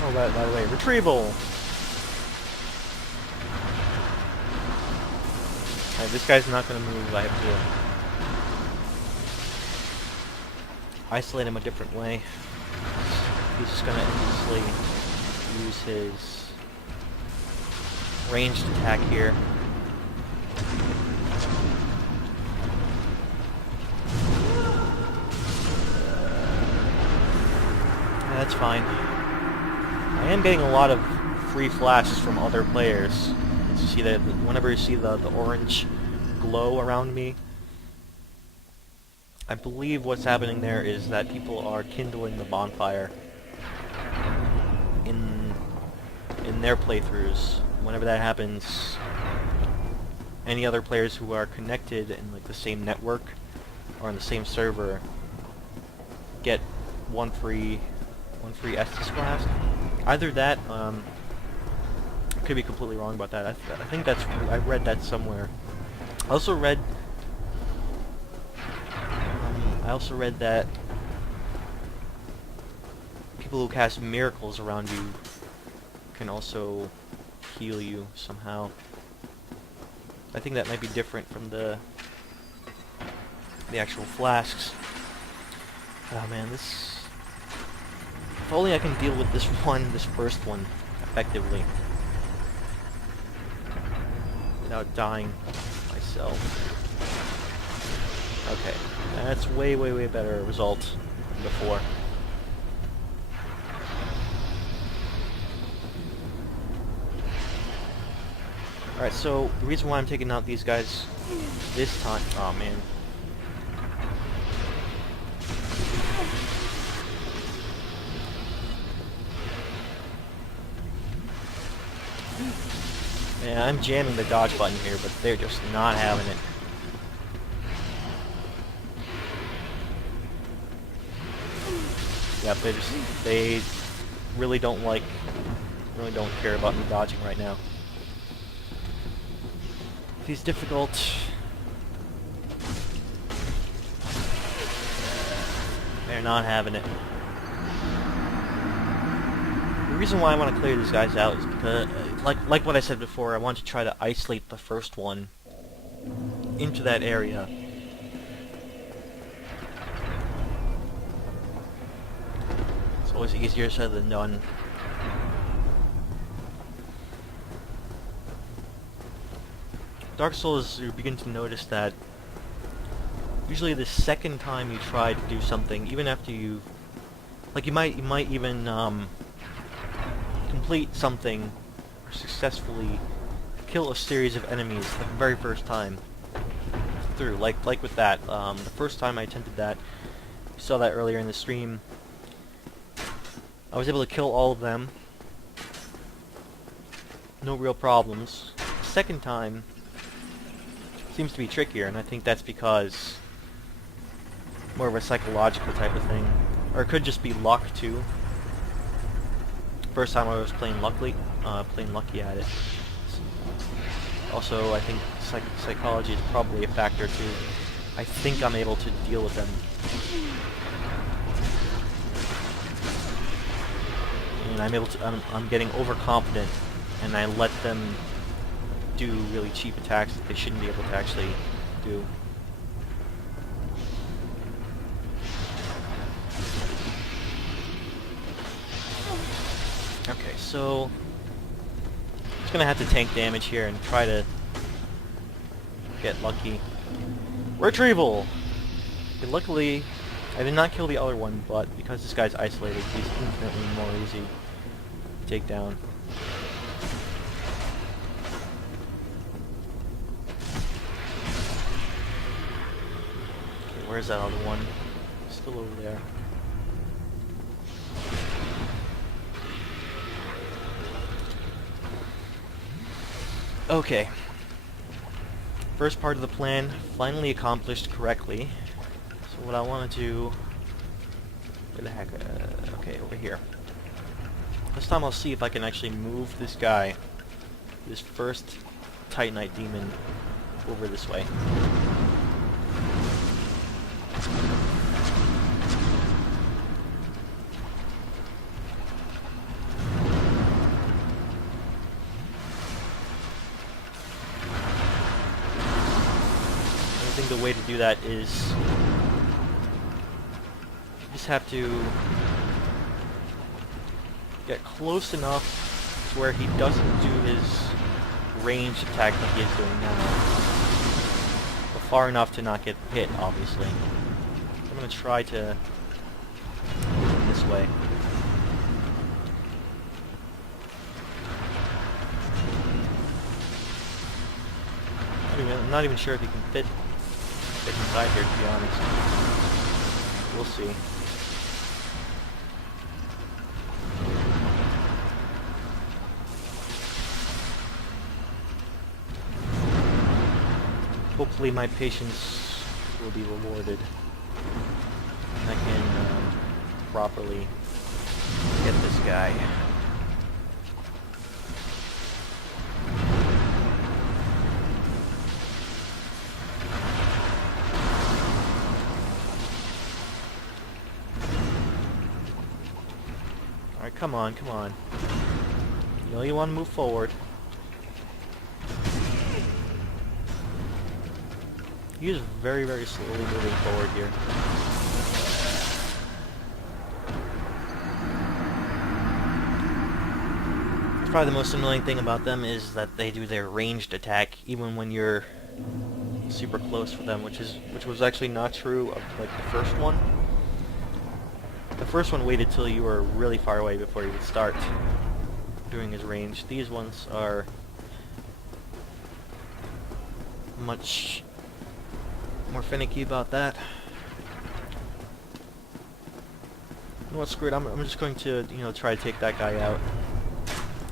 Oh, by the way, retrieval! Alright, this guy's not gonna move. I have to isolate him a different way. He's just gonna endlessly use his ranged attack here. Yeah, that's fine. I am getting a lot of free flashes from other players. You see that whenever you see the orange glow around me, I believe what's happening there is that people are kindling the bonfire in their playthroughs. Whenever that happens, any other players who are connected in like the same network or on the same server get one free Estus flask. Either that, I could be completely wrong about that. I think that's, I read that somewhere. I also read that people who cast miracles around you can also heal you somehow. I think that might be different from the actual flasks. Oh man, this... If only I can deal with this first one, effectively. Without dying myself. Okay, that's way better result than before. Alright, so the reason why I'm taking out these guys this time... Oh man. Yeah, I'm jamming the dodge button here, but they're just not having it. Yep, they really don't care about me dodging right now. He's difficult. They're not having it. The reason why I want to clear these guys out is because, like what I said before, I want to try to isolate the first one into that area. It's always easier said than done. Dark Souls, you begin to notice that usually the second time you try to do something, even after you, like you might even complete something or successfully kill a series of enemies the very first time through. Like with that, the first time I attempted that, you saw that earlier in the stream. I was able to kill all of them, no real problems. The second time seems to be trickier, and I think that's because more of a psychological type of thing, or it could just be luck too. First time I was playing lucky at it. Also, I think psychology is probably a factor too. I think I'm able to deal with them, and I'm getting overconfident, and I let them do really cheap attacks that they shouldn't be able to actually do. Okay, so just gonna have to tank damage here and try to get lucky. Retrieval! Okay, luckily, I did not kill the other one, but because this guy's isolated, he's infinitely more easy to take down. Where's that other one? Still over there. Okay. First part of the plan finally accomplished correctly. So what I want to do... Where the heck? Okay, over here. This time I'll see if I can actually move this guy, this first Titanite demon, over this way. I think the way to do that is you just have to get close enough to where he doesn't do his ranged attack like he is doing now, but far enough to not get hit, obviously. So I'm going to try to move this way. I'm not even sure if he can fit inside here, to be honest. We'll see. Hopefully my patience will be rewarded, and I can properly get this guy. Alright, come on, come on. You know you want to move forward. He is very, very slowly moving forward here. Probably the most annoying thing about them is that they do their ranged attack even when you're super close with them, which was actually not true of like the first one. The first one waited till you were really far away before you would start doing his range. These ones are much more finicky about that. You know what, screw it, I'm just going to, you know, try to take that guy out.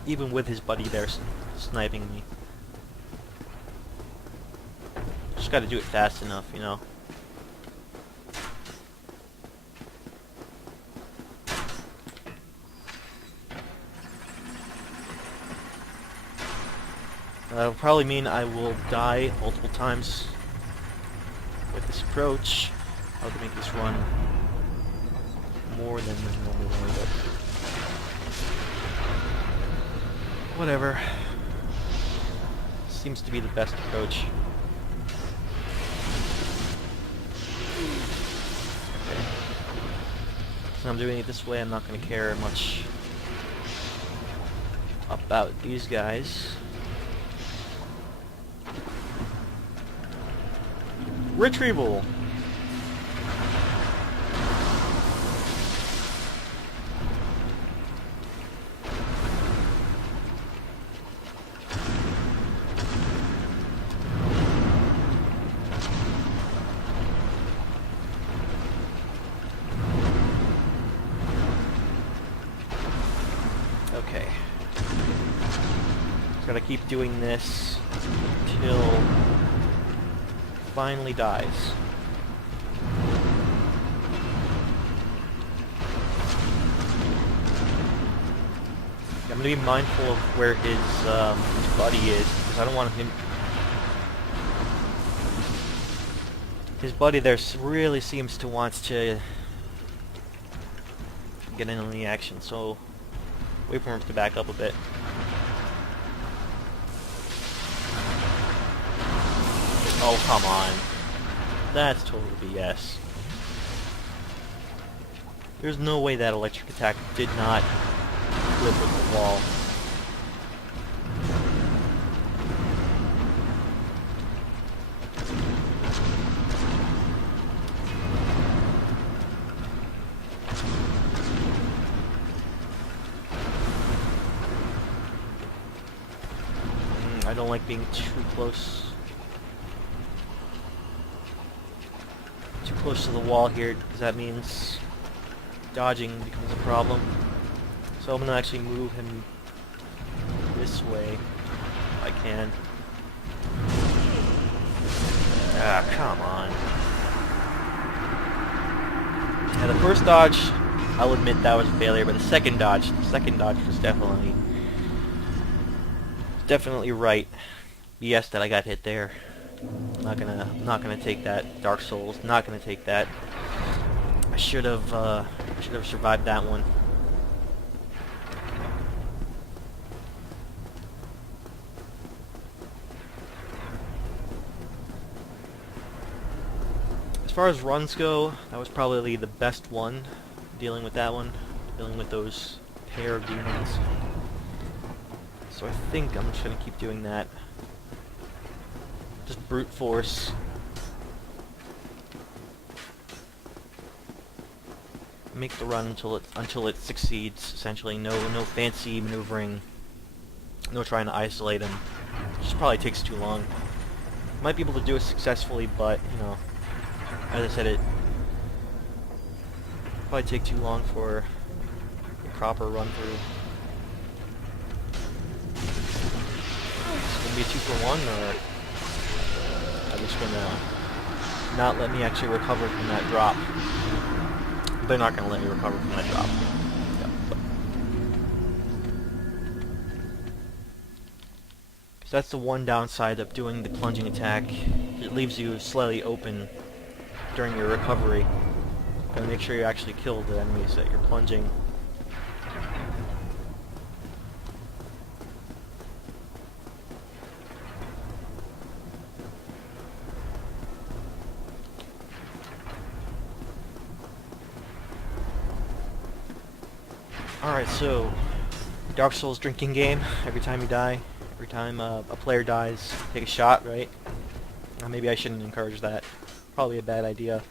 Even with his buddy there sniping me. Just gotta do it fast enough, you know. That'll probably mean I will die multiple times with this approach. I'll have to make this run more than the normal one, but whatever. Seems to be the best approach. Okay. So I'm doing it this way. I'm not going to care much about these guys. Retrieval! Okay. Just gotta keep doing this till finally dies. I'm gonna be mindful of where his buddy is, because I don't want him. His buddy there really seems to want to get in on the action, so wait for him to back up a bit. Oh, come on. That's total BS. There's no way that electric attack did not live with the wall. I don't like being too close. Too close to the wall here, because that means dodging becomes a problem. So I'm going to actually move him this way, if I can. Ah, come on. Now the first dodge, I'll admit that was a failure, but the second dodge was definitely right. BS that I got hit there. I'm not gonna take that. Dark Souls, not gonna take that. I should have survived that one. As far as runs go, that was probably the best one. Dealing with that one, dealing with those pair of demons. So I think I'm just gonna keep doing that. Just brute force. Make the run until it succeeds. Essentially, no fancy maneuvering. No trying to isolate him. It just probably takes too long. Might be able to do it successfully, but you know, as I said, it probably take too long for a proper run through. It's gonna be a 2-for-1, or are they just gonna not let me actually recover from that drop? They're not gonna let me recover from that drop. Yep. So that's the one downside of doing the plunging attack. It leaves you slightly open during your recovery. Gotta make sure you actually kill the enemies that you're plunging. Alright, so Dark Souls drinking game. Every time you die, every time a player dies, take a shot, right? Maybe I shouldn't encourage that. Probably a bad idea.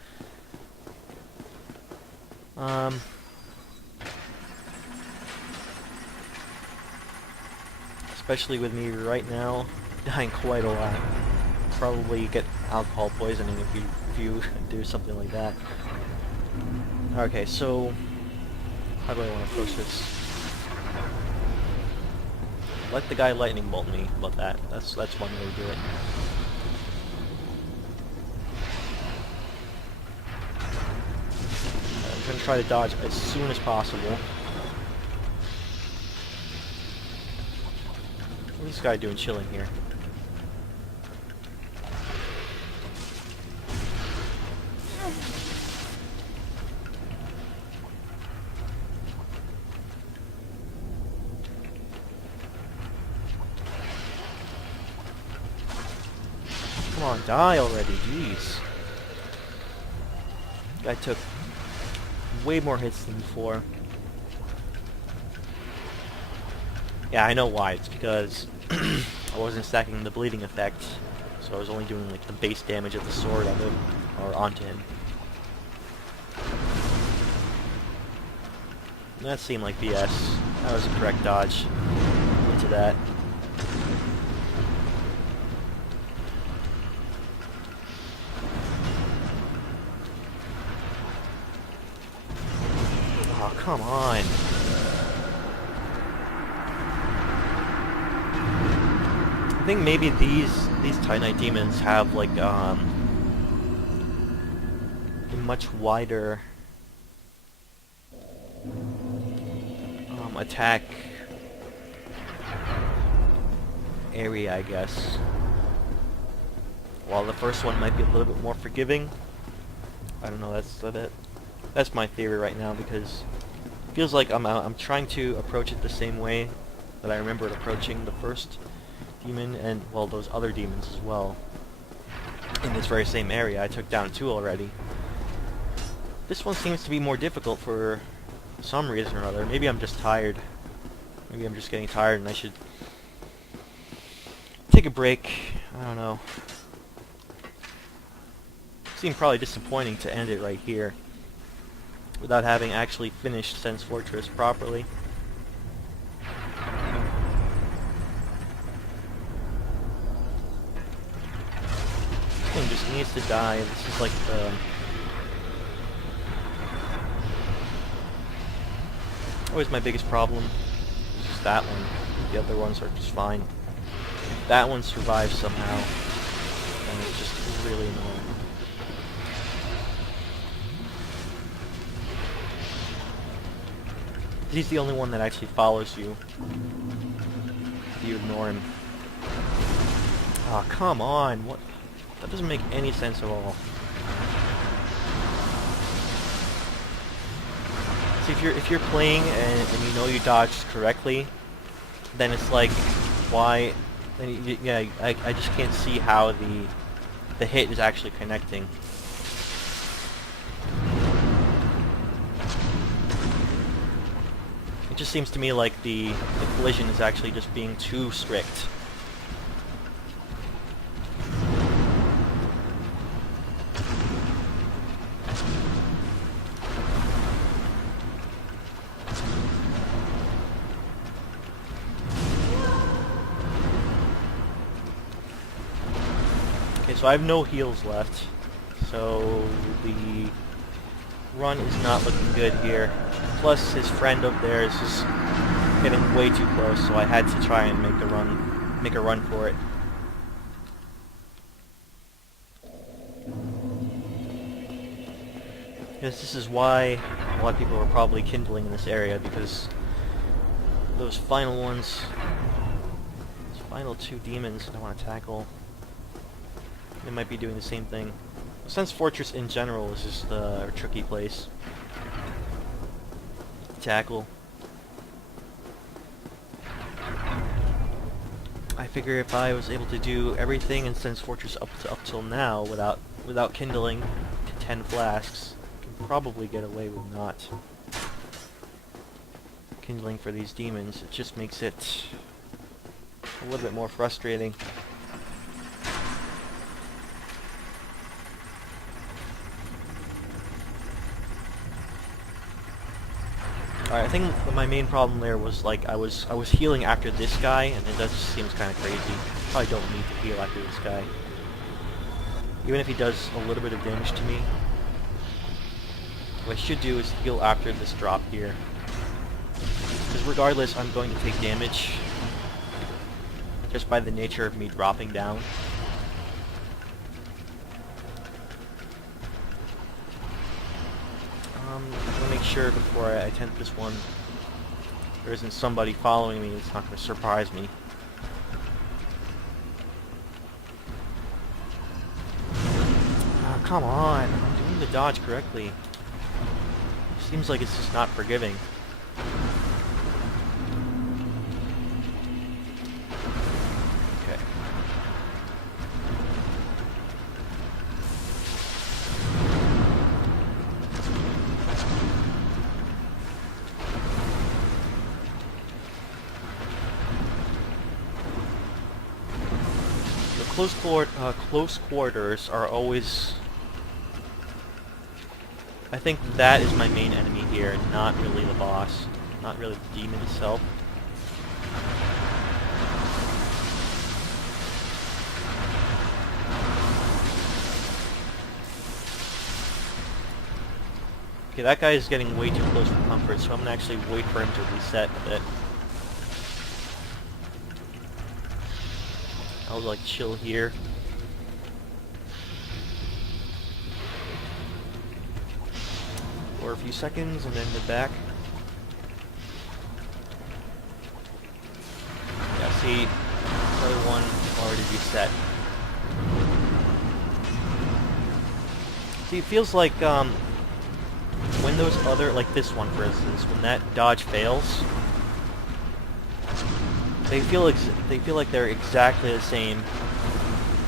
Especially with me right now, dying quite a lot. Probably get alcohol poisoning if you do something like that. Okay, so how do I want to approach this? Let the guy lightning bolt me. How about that? That's one way to do it. I'm gonna try to dodge as soon as possible. What's this guy doing chilling here? Come on, die already, jeez. Guy took way more hits than before. Yeah, I know why. It's because I wasn't stacking the bleeding effect, so I was only doing like the base damage of the sword on him, or onto him. That seemed like BS. That was a correct dodge into that. Oh, come on. I think maybe these Titanite demons have like a much wider attack area, I guess. While the first one might be a little bit more forgiving. I don't know. That's my theory right now, because it feels like I'm trying to approach it the same way that I remembered approaching the first demon, and well, those other demons as well. In this very same area, I took down 2 already. This one seems to be more difficult for some reason or other. Maybe I'm just tired. Maybe I'm just getting tired and I should take a break. I don't know. Seemed probably disappointing to end it right here without having actually finished Sen's Fortress properly. This thing just needs to die. This is like the... always my biggest problem. It's just that one. The other ones are just fine. If that one survives somehow, then it's just really annoying. He's the only one that actually follows you if you ignore him. Oh, come on! What? That doesn't make any sense at all. See, if you're playing and you know you dodged correctly, then it's like, why? Then yeah, I just can't see how the hit is actually connecting. It just seems to me like the collision is actually just being too strict. Okay, so I have no heals left, so the run is not looking good here. Plus, his friend up there is just getting way too close, so I had to try and make a run for it. Yes, this is why a lot of people are probably kindling in this area, because those final ones, those final two demons that I want to tackle, they might be doing the same thing. Since Fortress in general is just a tricky place to tackle, I figure if I was able to do everything in Sense Fortress up till now without kindling 10 flasks, I can probably get away with not kindling for these demons. It just makes it a little bit more frustrating. Alright, I think my main problem there was, like, I was healing after this guy, and it just seems kind of crazy. Probably don't need to heal after this guy. Even if he does a little bit of damage to me. What I should do is heal after this drop here. Because regardless, I'm going to take damage. Just by the nature of me dropping down. I'm gonna make sure before I attempt this one, there isn't somebody following me that's not gonna surprise me. Oh, come on! I'm doing the dodge correctly. Seems like it's just not forgiving. Okay. Close quarters are always... I think that is my main enemy here, not really the boss. Not really the demon itself. Okay, that guy is getting way too close for comfort, so I'm gonna actually wait for him to reset a bit. I'll like chill here. For a few seconds and then head back. Yeah, see, another one already reset. See, it feels like when those other, like this one for instance, when that dodge fails, they feel like they're exactly the same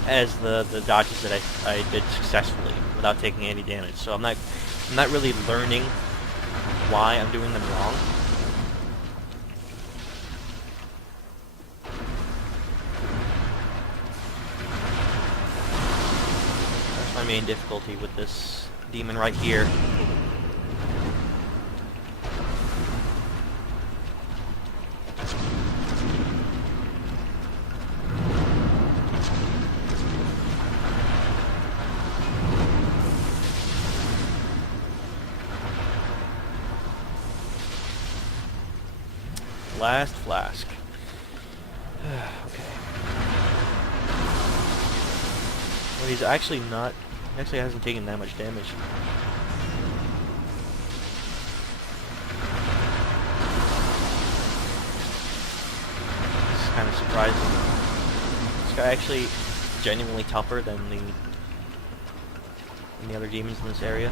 as the dodges that I did successfully without taking any damage. So I'm not really learning why I'm doing them wrong. That's my main difficulty with this demon right here. Last flask. Okay. Well, he's actually not... He actually hasn't taken that much damage. surprising. This guy actually genuinely tougher than the other demons in this area.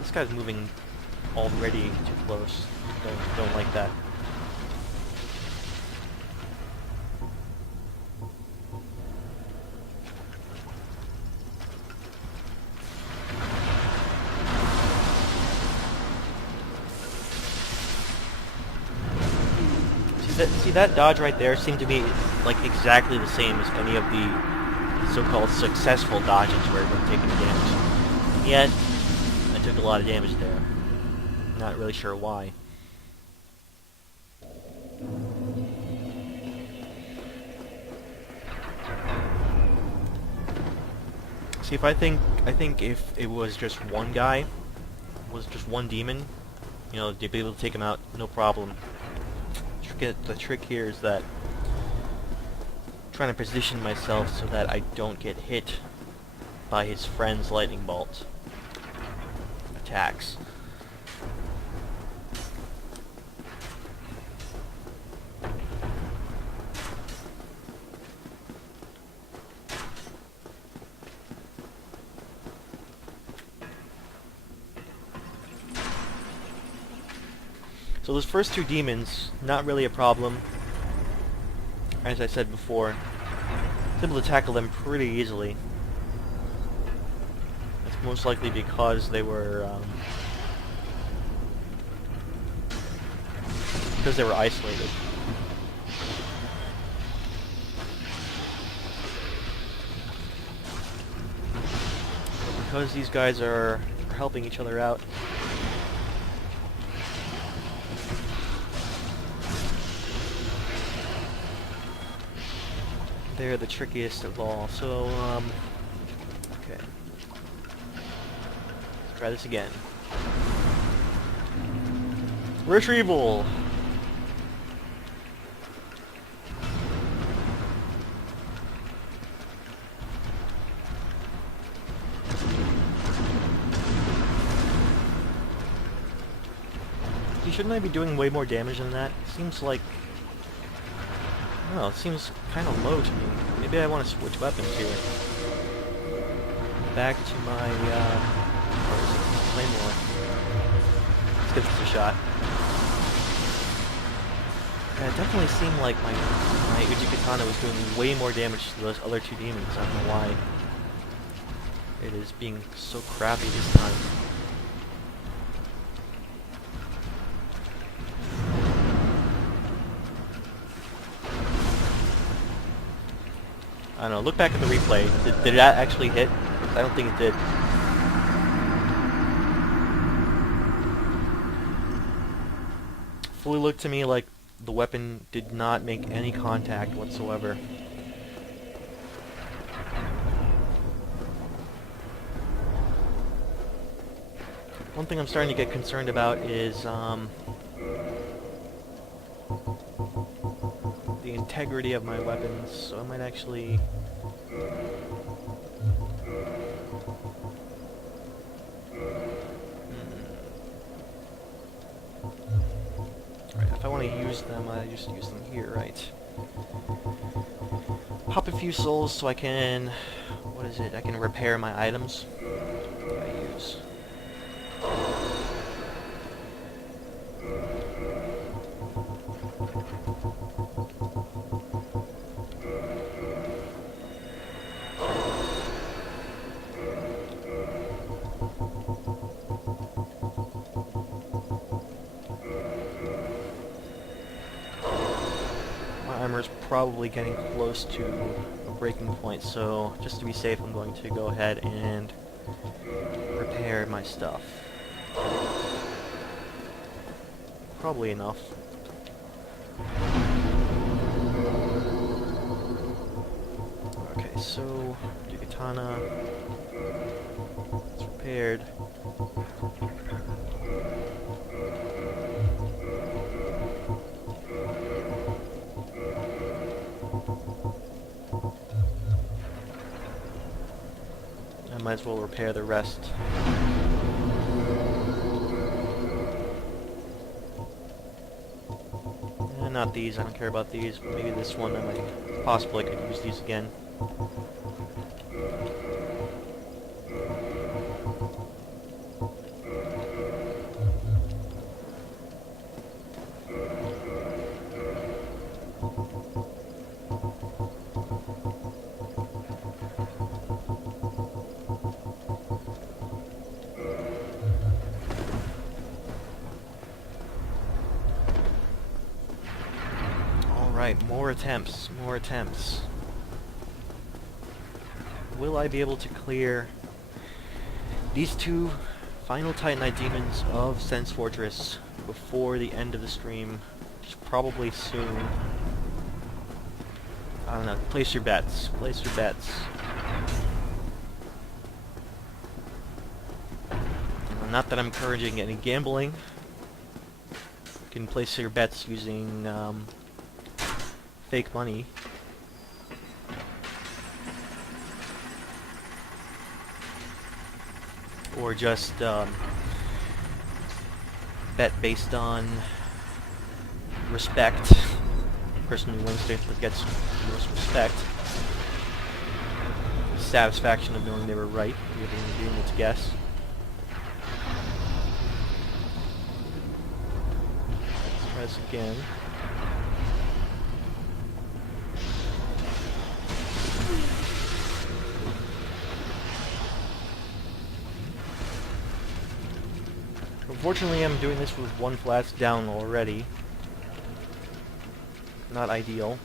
This guy's moving already too close. Don't like that. See that dodge right there seemed to be like exactly the same as any of the so-called successful dodges where everyone's taking damage. And yet, I took a lot of damage there. Not really sure why. See, I think if it was just one guy, was just one demon, you know, they'd be able to take him out, no problem. The trick here is that I'm trying to position myself so that I don't get hit by his friend's lightning bolt attacks. So those first two demons, not really a problem. As I said before, I was able to tackle them pretty easily. That's most likely because they were isolated. But because these guys are helping each other out, they're the trickiest of all. So, okay. Let's try this again. Retrieval! Shouldn't I be doing way more damage than that? It seems like... I don't know, it seems kind of low to me. Maybe I want to switch weapons here. Back to my, Claymore. Let's give this a shot. Yeah, it definitely seemed like my Uji Katana was doing way more damage to those other two demons. I don't know why it is being so crappy this time. I don't know, look back at the replay. Did that actually hit? I don't think it did. Fully looked to me like the weapon did not make any contact whatsoever. One thing I'm starting to get concerned about is the integrity of my weapons, so I might actually... Alright, if I want to use them, I just use them here, right? Pop a few souls so I can... what is it? I can repair my items. What do I use? Armor's probably getting close to a breaking point, so just to be safe I'm going to go ahead and repair my stuff. Probably enough. Okay, so Katana, it's repaired. I might as well repair the rest. And not these, I don't care about these. Maybe this one, it's possible I could use these again. Alright, more attempts, more attempts. Will I be able to clear these two final Titanite demons of Sense Fortress before the end of the stream? Which is probably soon. I don't know, place your bets, place your bets. Not that I'm encouraging any gambling. You can place your bets using fake money. Or just bet based on respect. The person who wins gets the most respect. Satisfaction of knowing they were right, being able to guess. Let's try this again. Unfortunately, I'm doing this with one flask down already. Not ideal.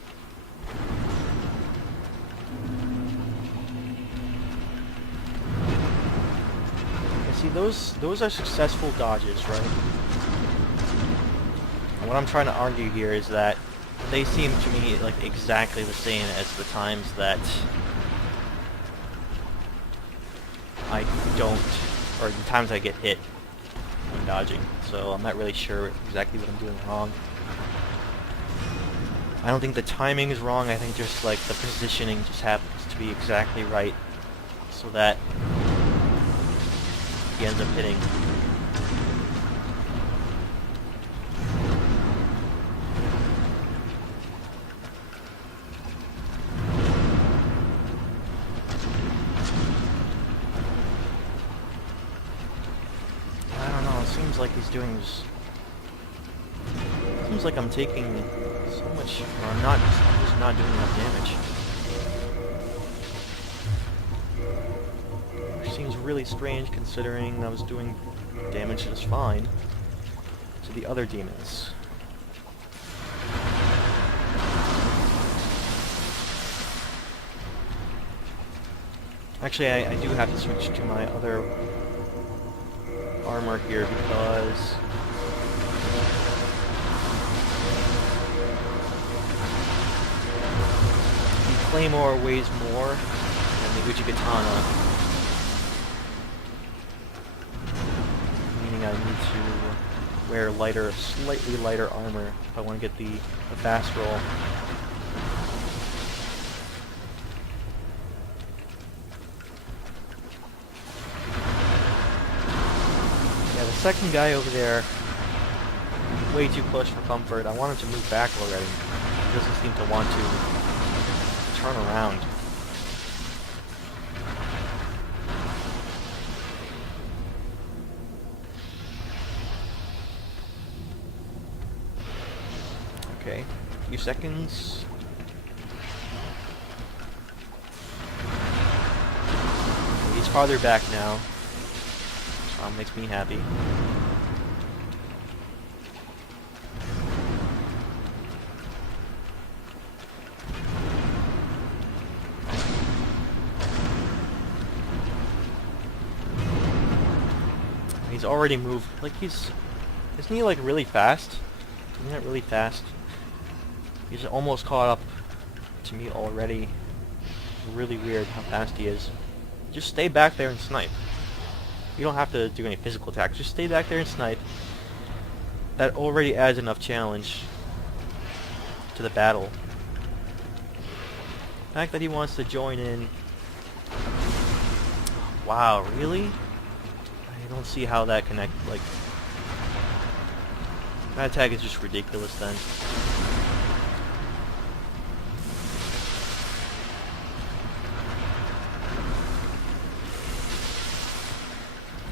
And see, those are successful dodges, right? And what I'm trying to argue here is that they seem to me like exactly the same as the times that I don't, or the times I get hit when dodging. So I'm not really sure exactly what I'm doing wrong. I don't think the timing is wrong, I think just like the positioning just happens to be exactly right so that he ends up hitting. I don't know, it seems like he's doing this. Seems like I'm taking so much, or I'm just not doing enough damage. Which seems really strange considering I was doing damage just fine to the other demons. Actually, I do have to switch to my other armor here because the Claymore weighs more than the Uchigatana, meaning I need to wear lighter, slightly lighter armor if I want to get the fast roll. The second guy over there, way too close for comfort. I want him to move back already. He doesn't seem to want to turn around. Okay, a few seconds. He's farther back now. Makes me happy. He's already moved. Like isn't he like really fast? Isn't that really fast? He's almost caught up to me already. Really weird how fast he is. Just stay back there and snipe. You don't have to do any physical attacks, just stay back there and snipe. That already adds enough challenge to the battle. The fact that he wants to join in... Wow, really? I don't see how that connects, like... That attack is just ridiculous then.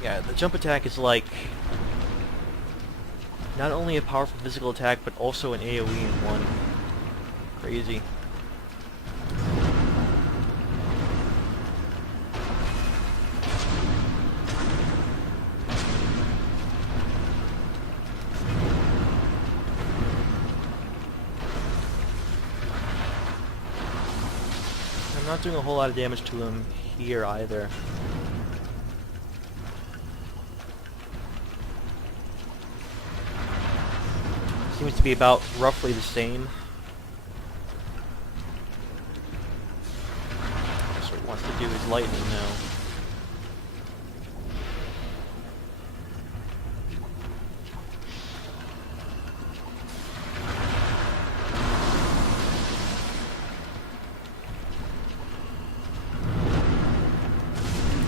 Yeah, the jump attack is like not only a powerful physical attack, but also an AoE in one. Crazy. I'm not doing a whole lot of damage to him here either. Seems to be about roughly the same. So what he wants to do is lightning now.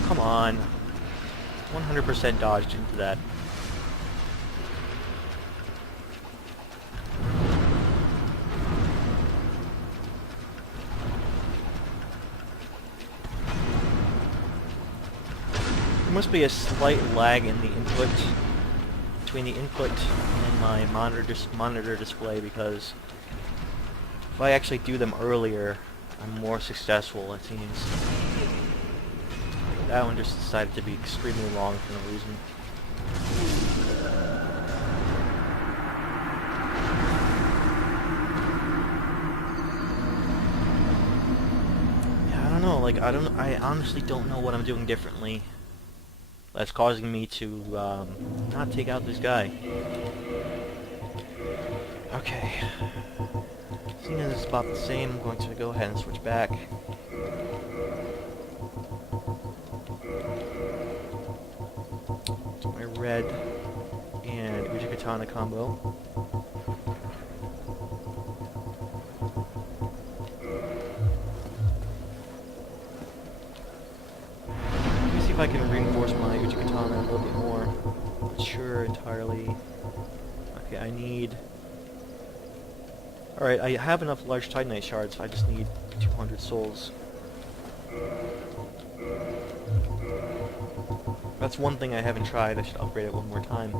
Come on. 100% dodged into that. There must be a slight lag in the input, between the input and my monitor display, because if I actually do them earlier, I'm more successful, it seems. That one just decided to be extremely long for no reason. Yeah, I don't know, like, I honestly don't know what I'm doing differently that's causing me to, not take out this guy. Okay. Seeing as it's about the same, I'm going to go ahead and switch back. To my red and Uji Katana combo. Let me see if I can reinforce my Uji Katana a little bit more. Not sure entirely. Okay, I need... Alright, I have enough large Titanite shards, I just need 200 souls. That's one thing I haven't tried, I should upgrade it one more time.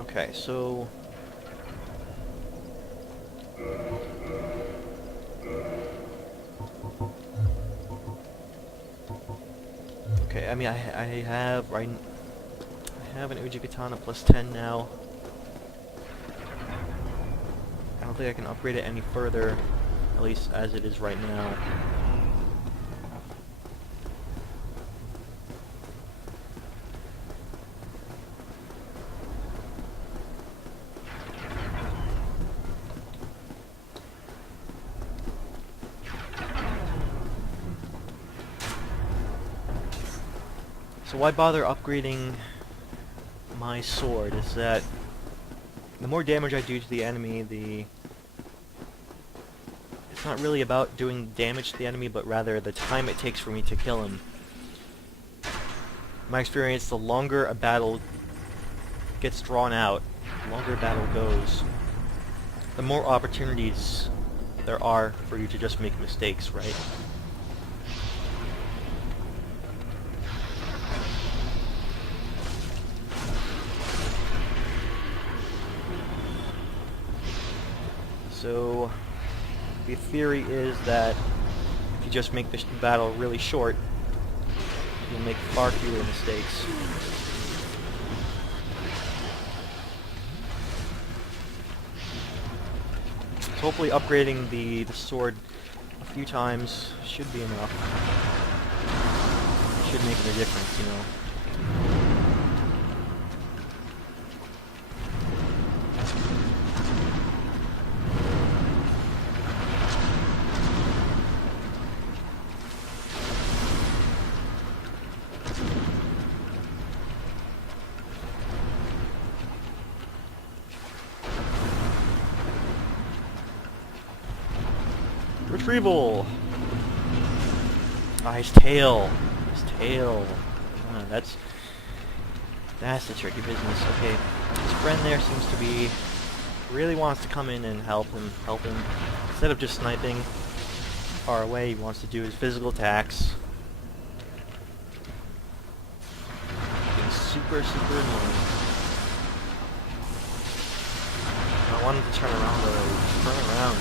Okay, so... Okay, I mean, I have an Uji Katana plus 10 now. I don't think I can upgrade it any further, at least as it is right now. So why bother upgrading my sword? Is that the more damage I do to the enemy, it's not really about doing damage to the enemy, but rather the time it takes for me to kill him. In my experience, the longer a battle gets drawn out, the longer a battle goes, the more opportunities there are for you to just make mistakes, right? So, the theory is that if you just make the battle really short, you'll make far fewer mistakes. So hopefully upgrading the sword a few times should be enough. It should make a difference, you know. Retrieval! Ah, his tail. His tail. That's the tricky business. Okay, his friend there seems to be really wants to come in and help him. Instead of just sniping far away, he wants to do his physical attacks. Being super annoying. I wanted to turn around though. Turn around.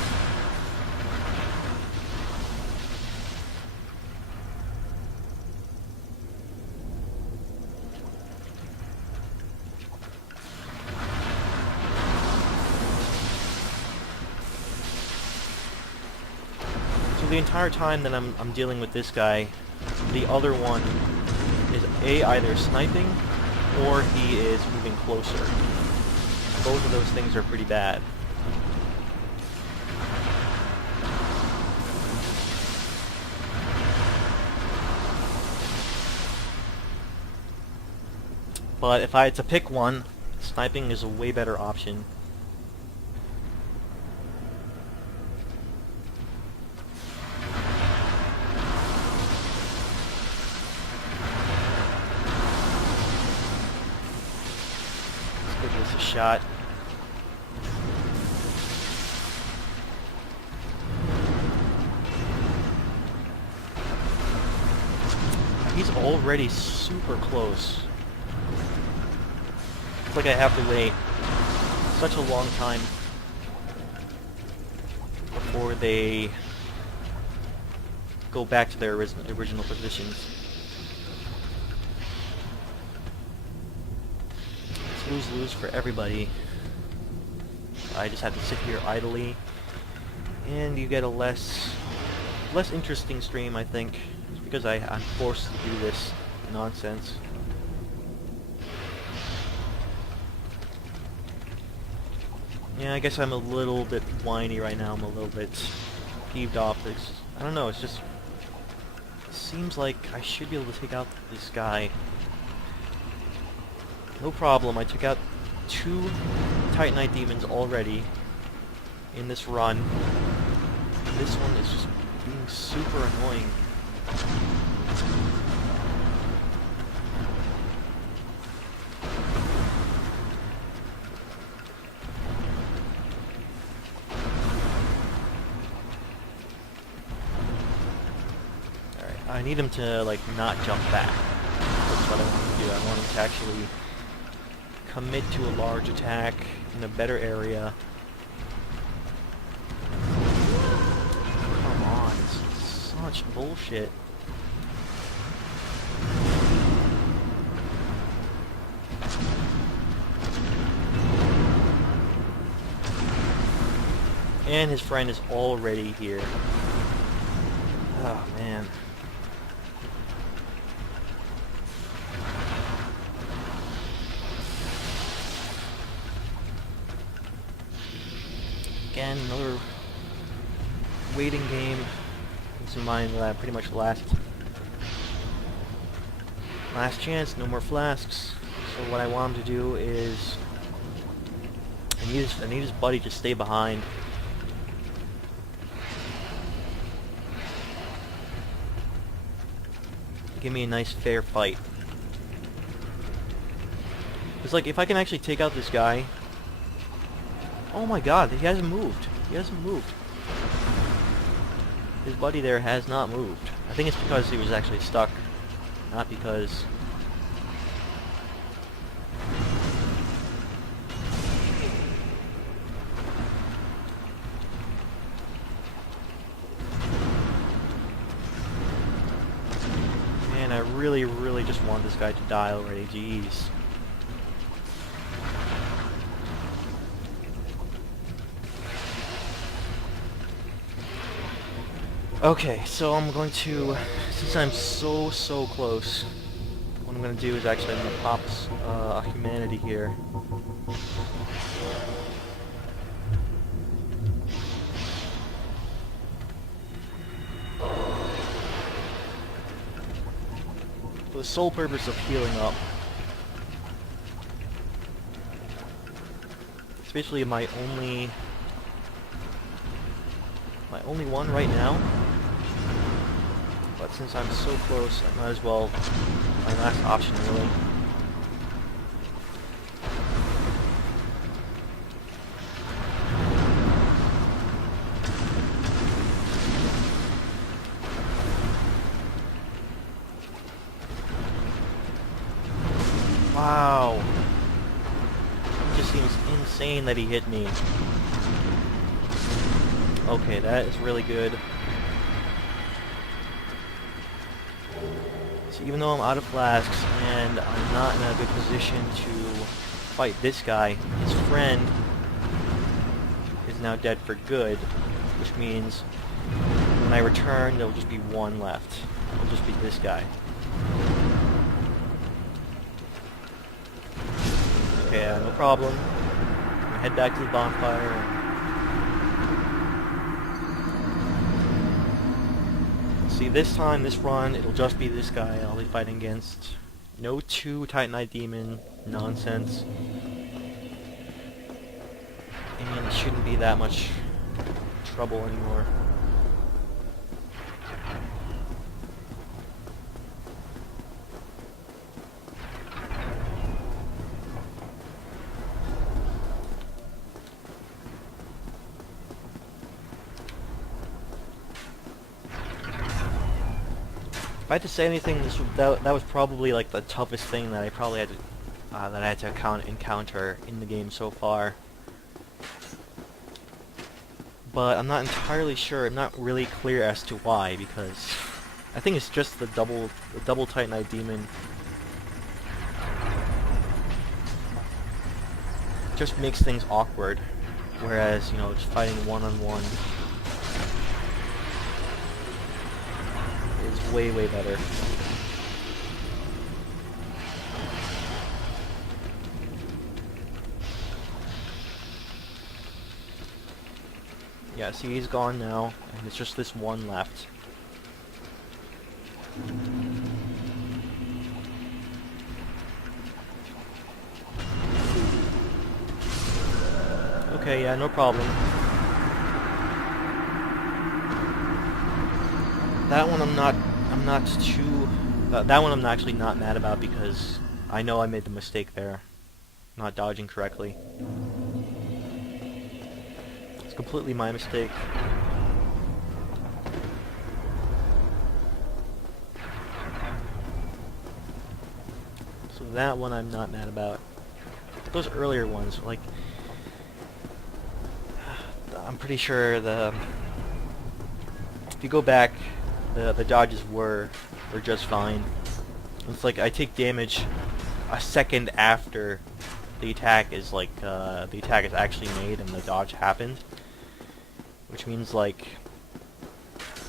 So the entire time that I'm dealing with this guy, the other one is either sniping or he is moving closer. Both of those things are pretty bad. But if I had to pick one, sniping is a way better option. Let's give this a shot. He's already super close. It's like I have to wait such a long time before they go back to their original positions. It's lose-lose for everybody. I just have to sit here idly, and you get a less interesting stream, I think, because I'm forced to do this nonsense. Yeah, I guess I'm a little bit whiny right now. I'm a little bit peeved off. I don't know, it seems like I should be able to take out this guy. No problem, I took out 2 Titanite demons already in this run. This one is just being super annoying. I need him to, like, not jump back. That's what I want to do. I want him to actually commit to a large attack in a better area. Come on, this is such bullshit. And his friend is already here. Oh, man. Again, another waiting game. Keep in mind that pretty much last chance, no more flasks. So what I want him to do is I need his buddy to stay behind. Give me a nice fair fight. It's like if I can actually take out this guy. Oh my god, he hasn't moved. He hasn't moved. His buddy there has not moved. I think it's because he was actually stuck, not because... Man, I really just want this guy to die already. Jeez. Okay, so I'm going to, since I'm so close, what I'm going to do is actually I'm going to pop a humanity here. For the sole purpose of healing up. Especially my only one right now. But But since I'm so close, I might as well, my last option really. Wow. It just seems insane that he hit me. Okay, that is really good. So even though I'm out of flasks and I'm not in a good position to fight this guy, his friend is now dead for good, which means when I return, there'll just be one left. It'll just be this guy. Okay, no problem. I'm gonna head back to the bonfire. See, this time, this run, it'll just be this guy I'll be fighting against. No 2 Titanite Demon nonsense. And it shouldn't be that much trouble anymore. If I had to say anything, that was probably like the toughest thing that I probably had to encounter in the game so far. But I'm not entirely sure. I'm not really clear as to why, because I think it's just the double Titanite Demon. Just makes things awkward, whereas just fighting one-on-one is way better. Yeah, see, he's gone now, and it's just this one left. Okay, yeah, no problem. That one that one I'm actually not mad about, because I know I made the mistake there, not dodging correctly. It's completely my mistake. So that one I'm not mad about. But those earlier ones, like, I'm pretty sure if you go back, the dodges were just fine. It's like I take damage a second after the attack is actually made and the dodge happened, which means like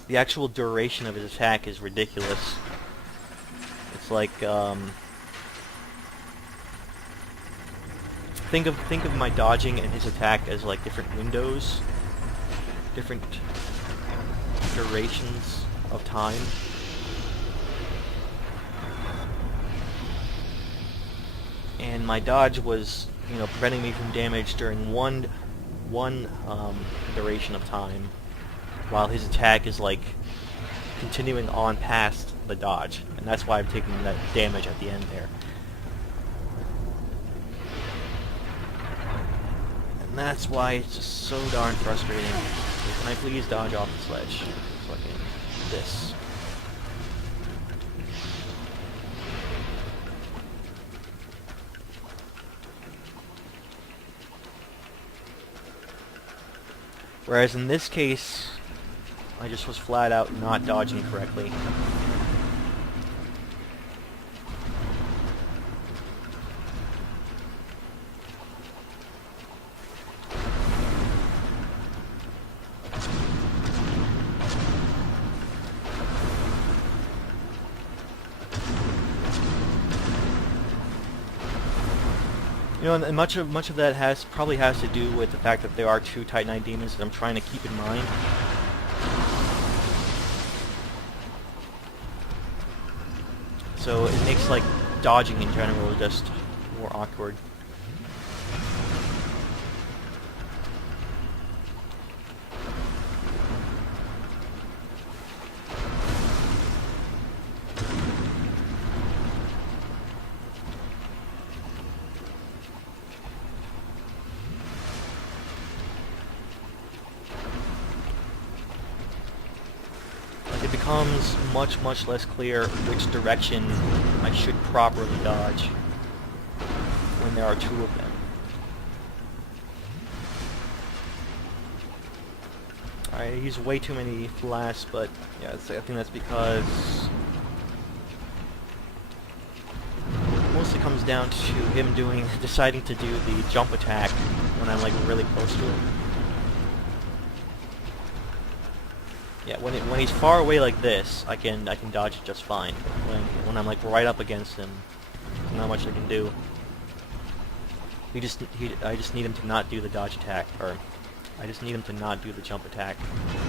the actual duration of his attack is ridiculous. It's like think of my dodging and his attack as like different windows, different durations of time. And my dodge was, preventing me from damage during one duration of time, while his attack is like continuing on past the dodge, and that's why I'm taking that damage at the end there. And that's why it's just so darn frustrating. So can I please dodge off the sledge so I can do this? Whereas in this case, I just was flat out not dodging correctly. And much of that probably has to do with the fact that there are 2 Titanite demons that I'm trying to keep in mind. So it makes like dodging in general just more awkward. it becomes much less clear which direction I should properly dodge when there are two of them. I use way too many flasks, but yeah, I think that's because it mostly comes down to him deciding to do the jump attack when I'm like really close to him. Yeah, when he's far away like this, I can dodge it just fine. When I'm like right up against him, not much I can do. I just need him to not do the dodge attack, or I just need him to not do the jump attack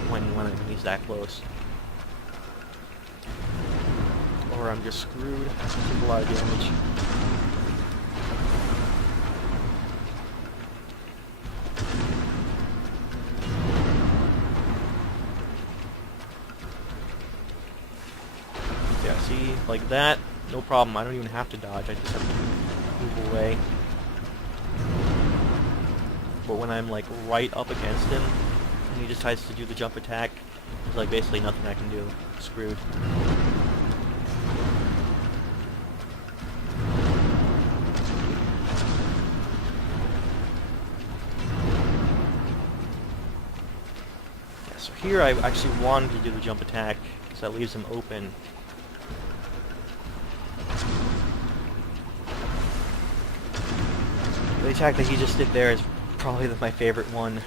when he's that close. Or I'm just screwed. Take a lot of damage. Yeah, see, like that, no problem. I don't even have to dodge. I just have to move away. But when I'm like right up against him, and he decides to do the jump attack, there's like basically nothing I can do. I'm screwed. Yeah, so here I actually wanted to do the jump attack, because that leaves him open. The attack that he just did there is probably my favorite one,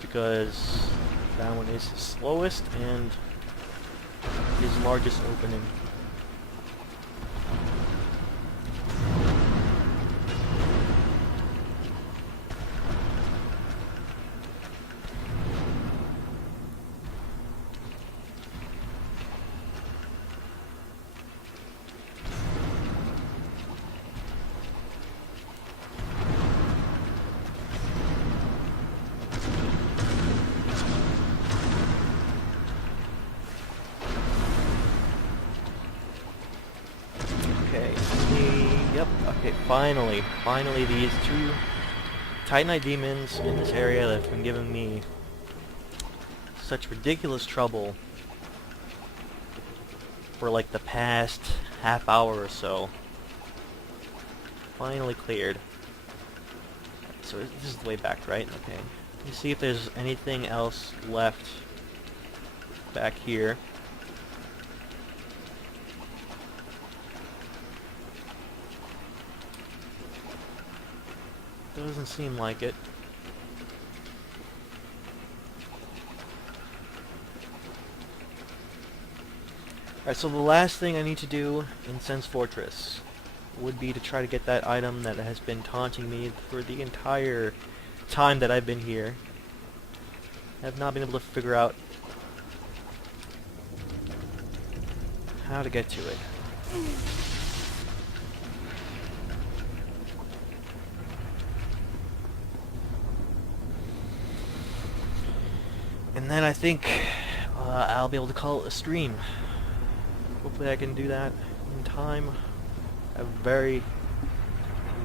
because that one is his slowest and his largest opening. Okay, finally these two Titanite demons in this area that have been giving me such ridiculous trouble for like the past half hour or so. Finally cleared. So this is the way back, right? Okay. Let me see if there's anything else left back here. Doesn't seem like it. Alright, so the last thing I need to do in Sen's Fortress would be to try to get that item that has been taunting me for the entire time that I've been here. I have not been able to figure out how to get to it. And then I think I'll be able to call it a stream. Hopefully I can do that in time. I have a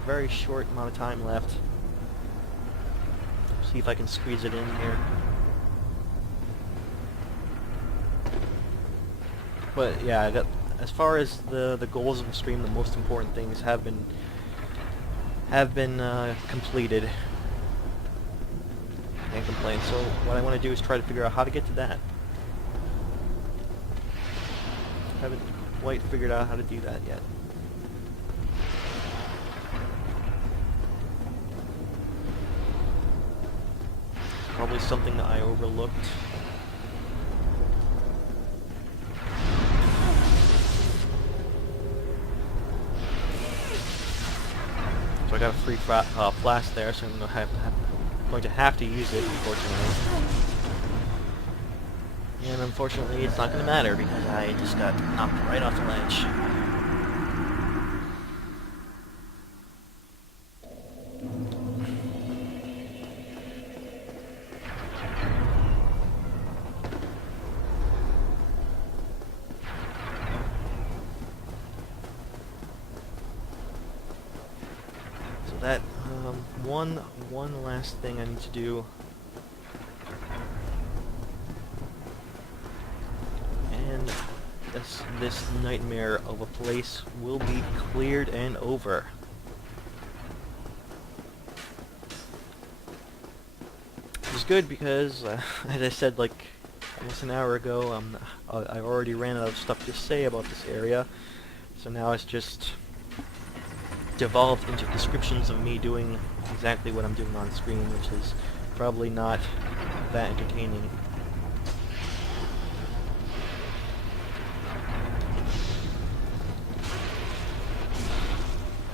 very short amount of time left. See if I can squeeze it in here. But yeah, as far as the goals of the stream, the most important things have been completed. Can't complain. So what I want to do is try to figure out how to get to that. Haven't quite figured out how to do that yet. Probably something that I overlooked. So I got a free flask there, so I'm going to have to use it, unfortunately. And unfortunately, it's not going to matter because I just got knocked right off the ledge. So that one last thing I need to do this nightmare of a place will be cleared and over. Which is good because, as I said like almost an hour ago, I already ran out of stuff to say about this area, so now it's just devolved into descriptions of me doing exactly what I'm doing on screen, which is probably not that entertaining.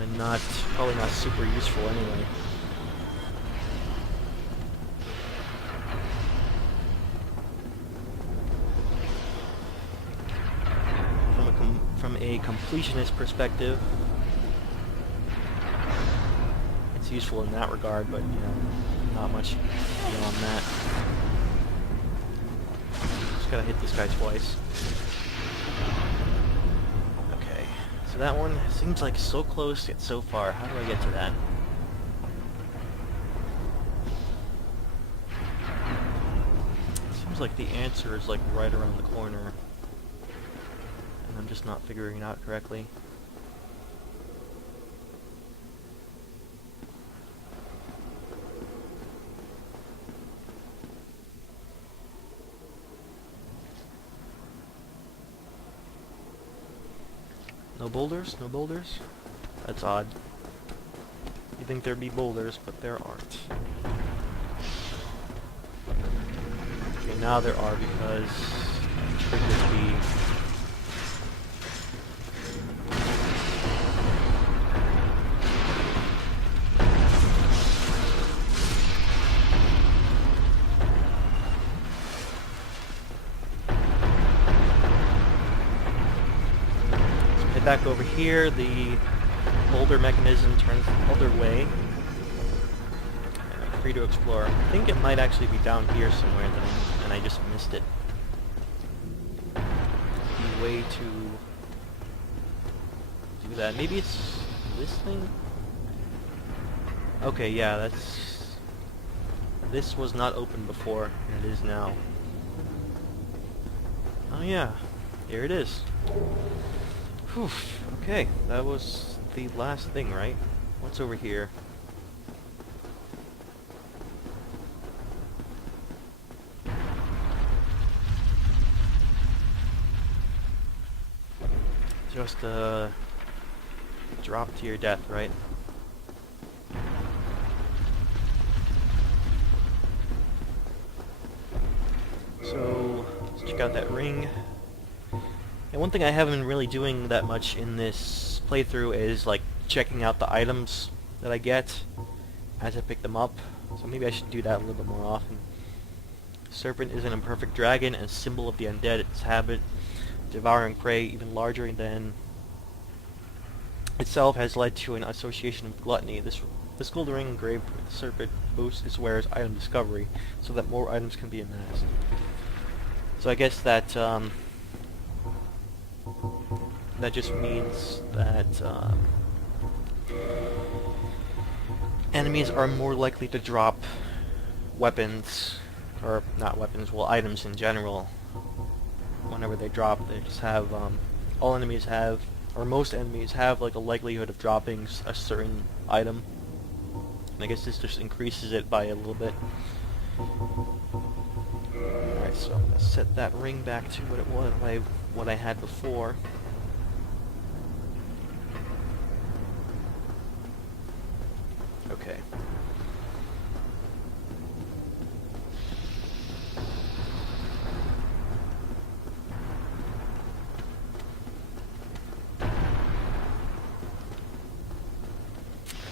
And probably not super useful anyway. From a completionist perspective, it's useful in that regard, but, you know, not much beyond that. Just gotta hit this guy twice. Okay, so that one seems like so close yet so far. How do I get to that? Seems like the answer is like right around the corner. I'm just not figuring it out correctly. No boulders? No boulders? That's odd. You'd think there'd be boulders, but there aren't. Okay, now there are because I triggered the... Back over here, the boulder mechanism turns the other way. And I'm free to explore. I think it might actually be down here somewhere, and I just missed it. The way to do that. Maybe it's this thing? Okay, yeah, that's... This was not open before, and it is now. Oh yeah, here it is. Whew, okay, that was the last thing, right? What's over here? Just a drop to your death, right? So, let's check out that ring. And one thing I haven't been really doing that much in this playthrough is like checking out the items that I get as I pick them up. So maybe I should do that a little bit more often. Serpent is an imperfect dragon, a symbol of the undead. Its habit, devouring prey even larger than itself, has led to an association of gluttony. This gold ring engraved with the serpent boosts its wearer's item discovery, so that more items can be amassed. So I guess that that just means that enemies are more likely to drop weapons, or not weapons, well, items in general. Whenever they drop, they just have, all enemies have, or most enemies have, like a likelihood of dropping a certain item. And I guess this just increases it by a little bit. Alright, so I'm gonna set that ring back to what it was, what I had before. Okay.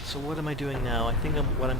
So what am I doing now? I think what I'm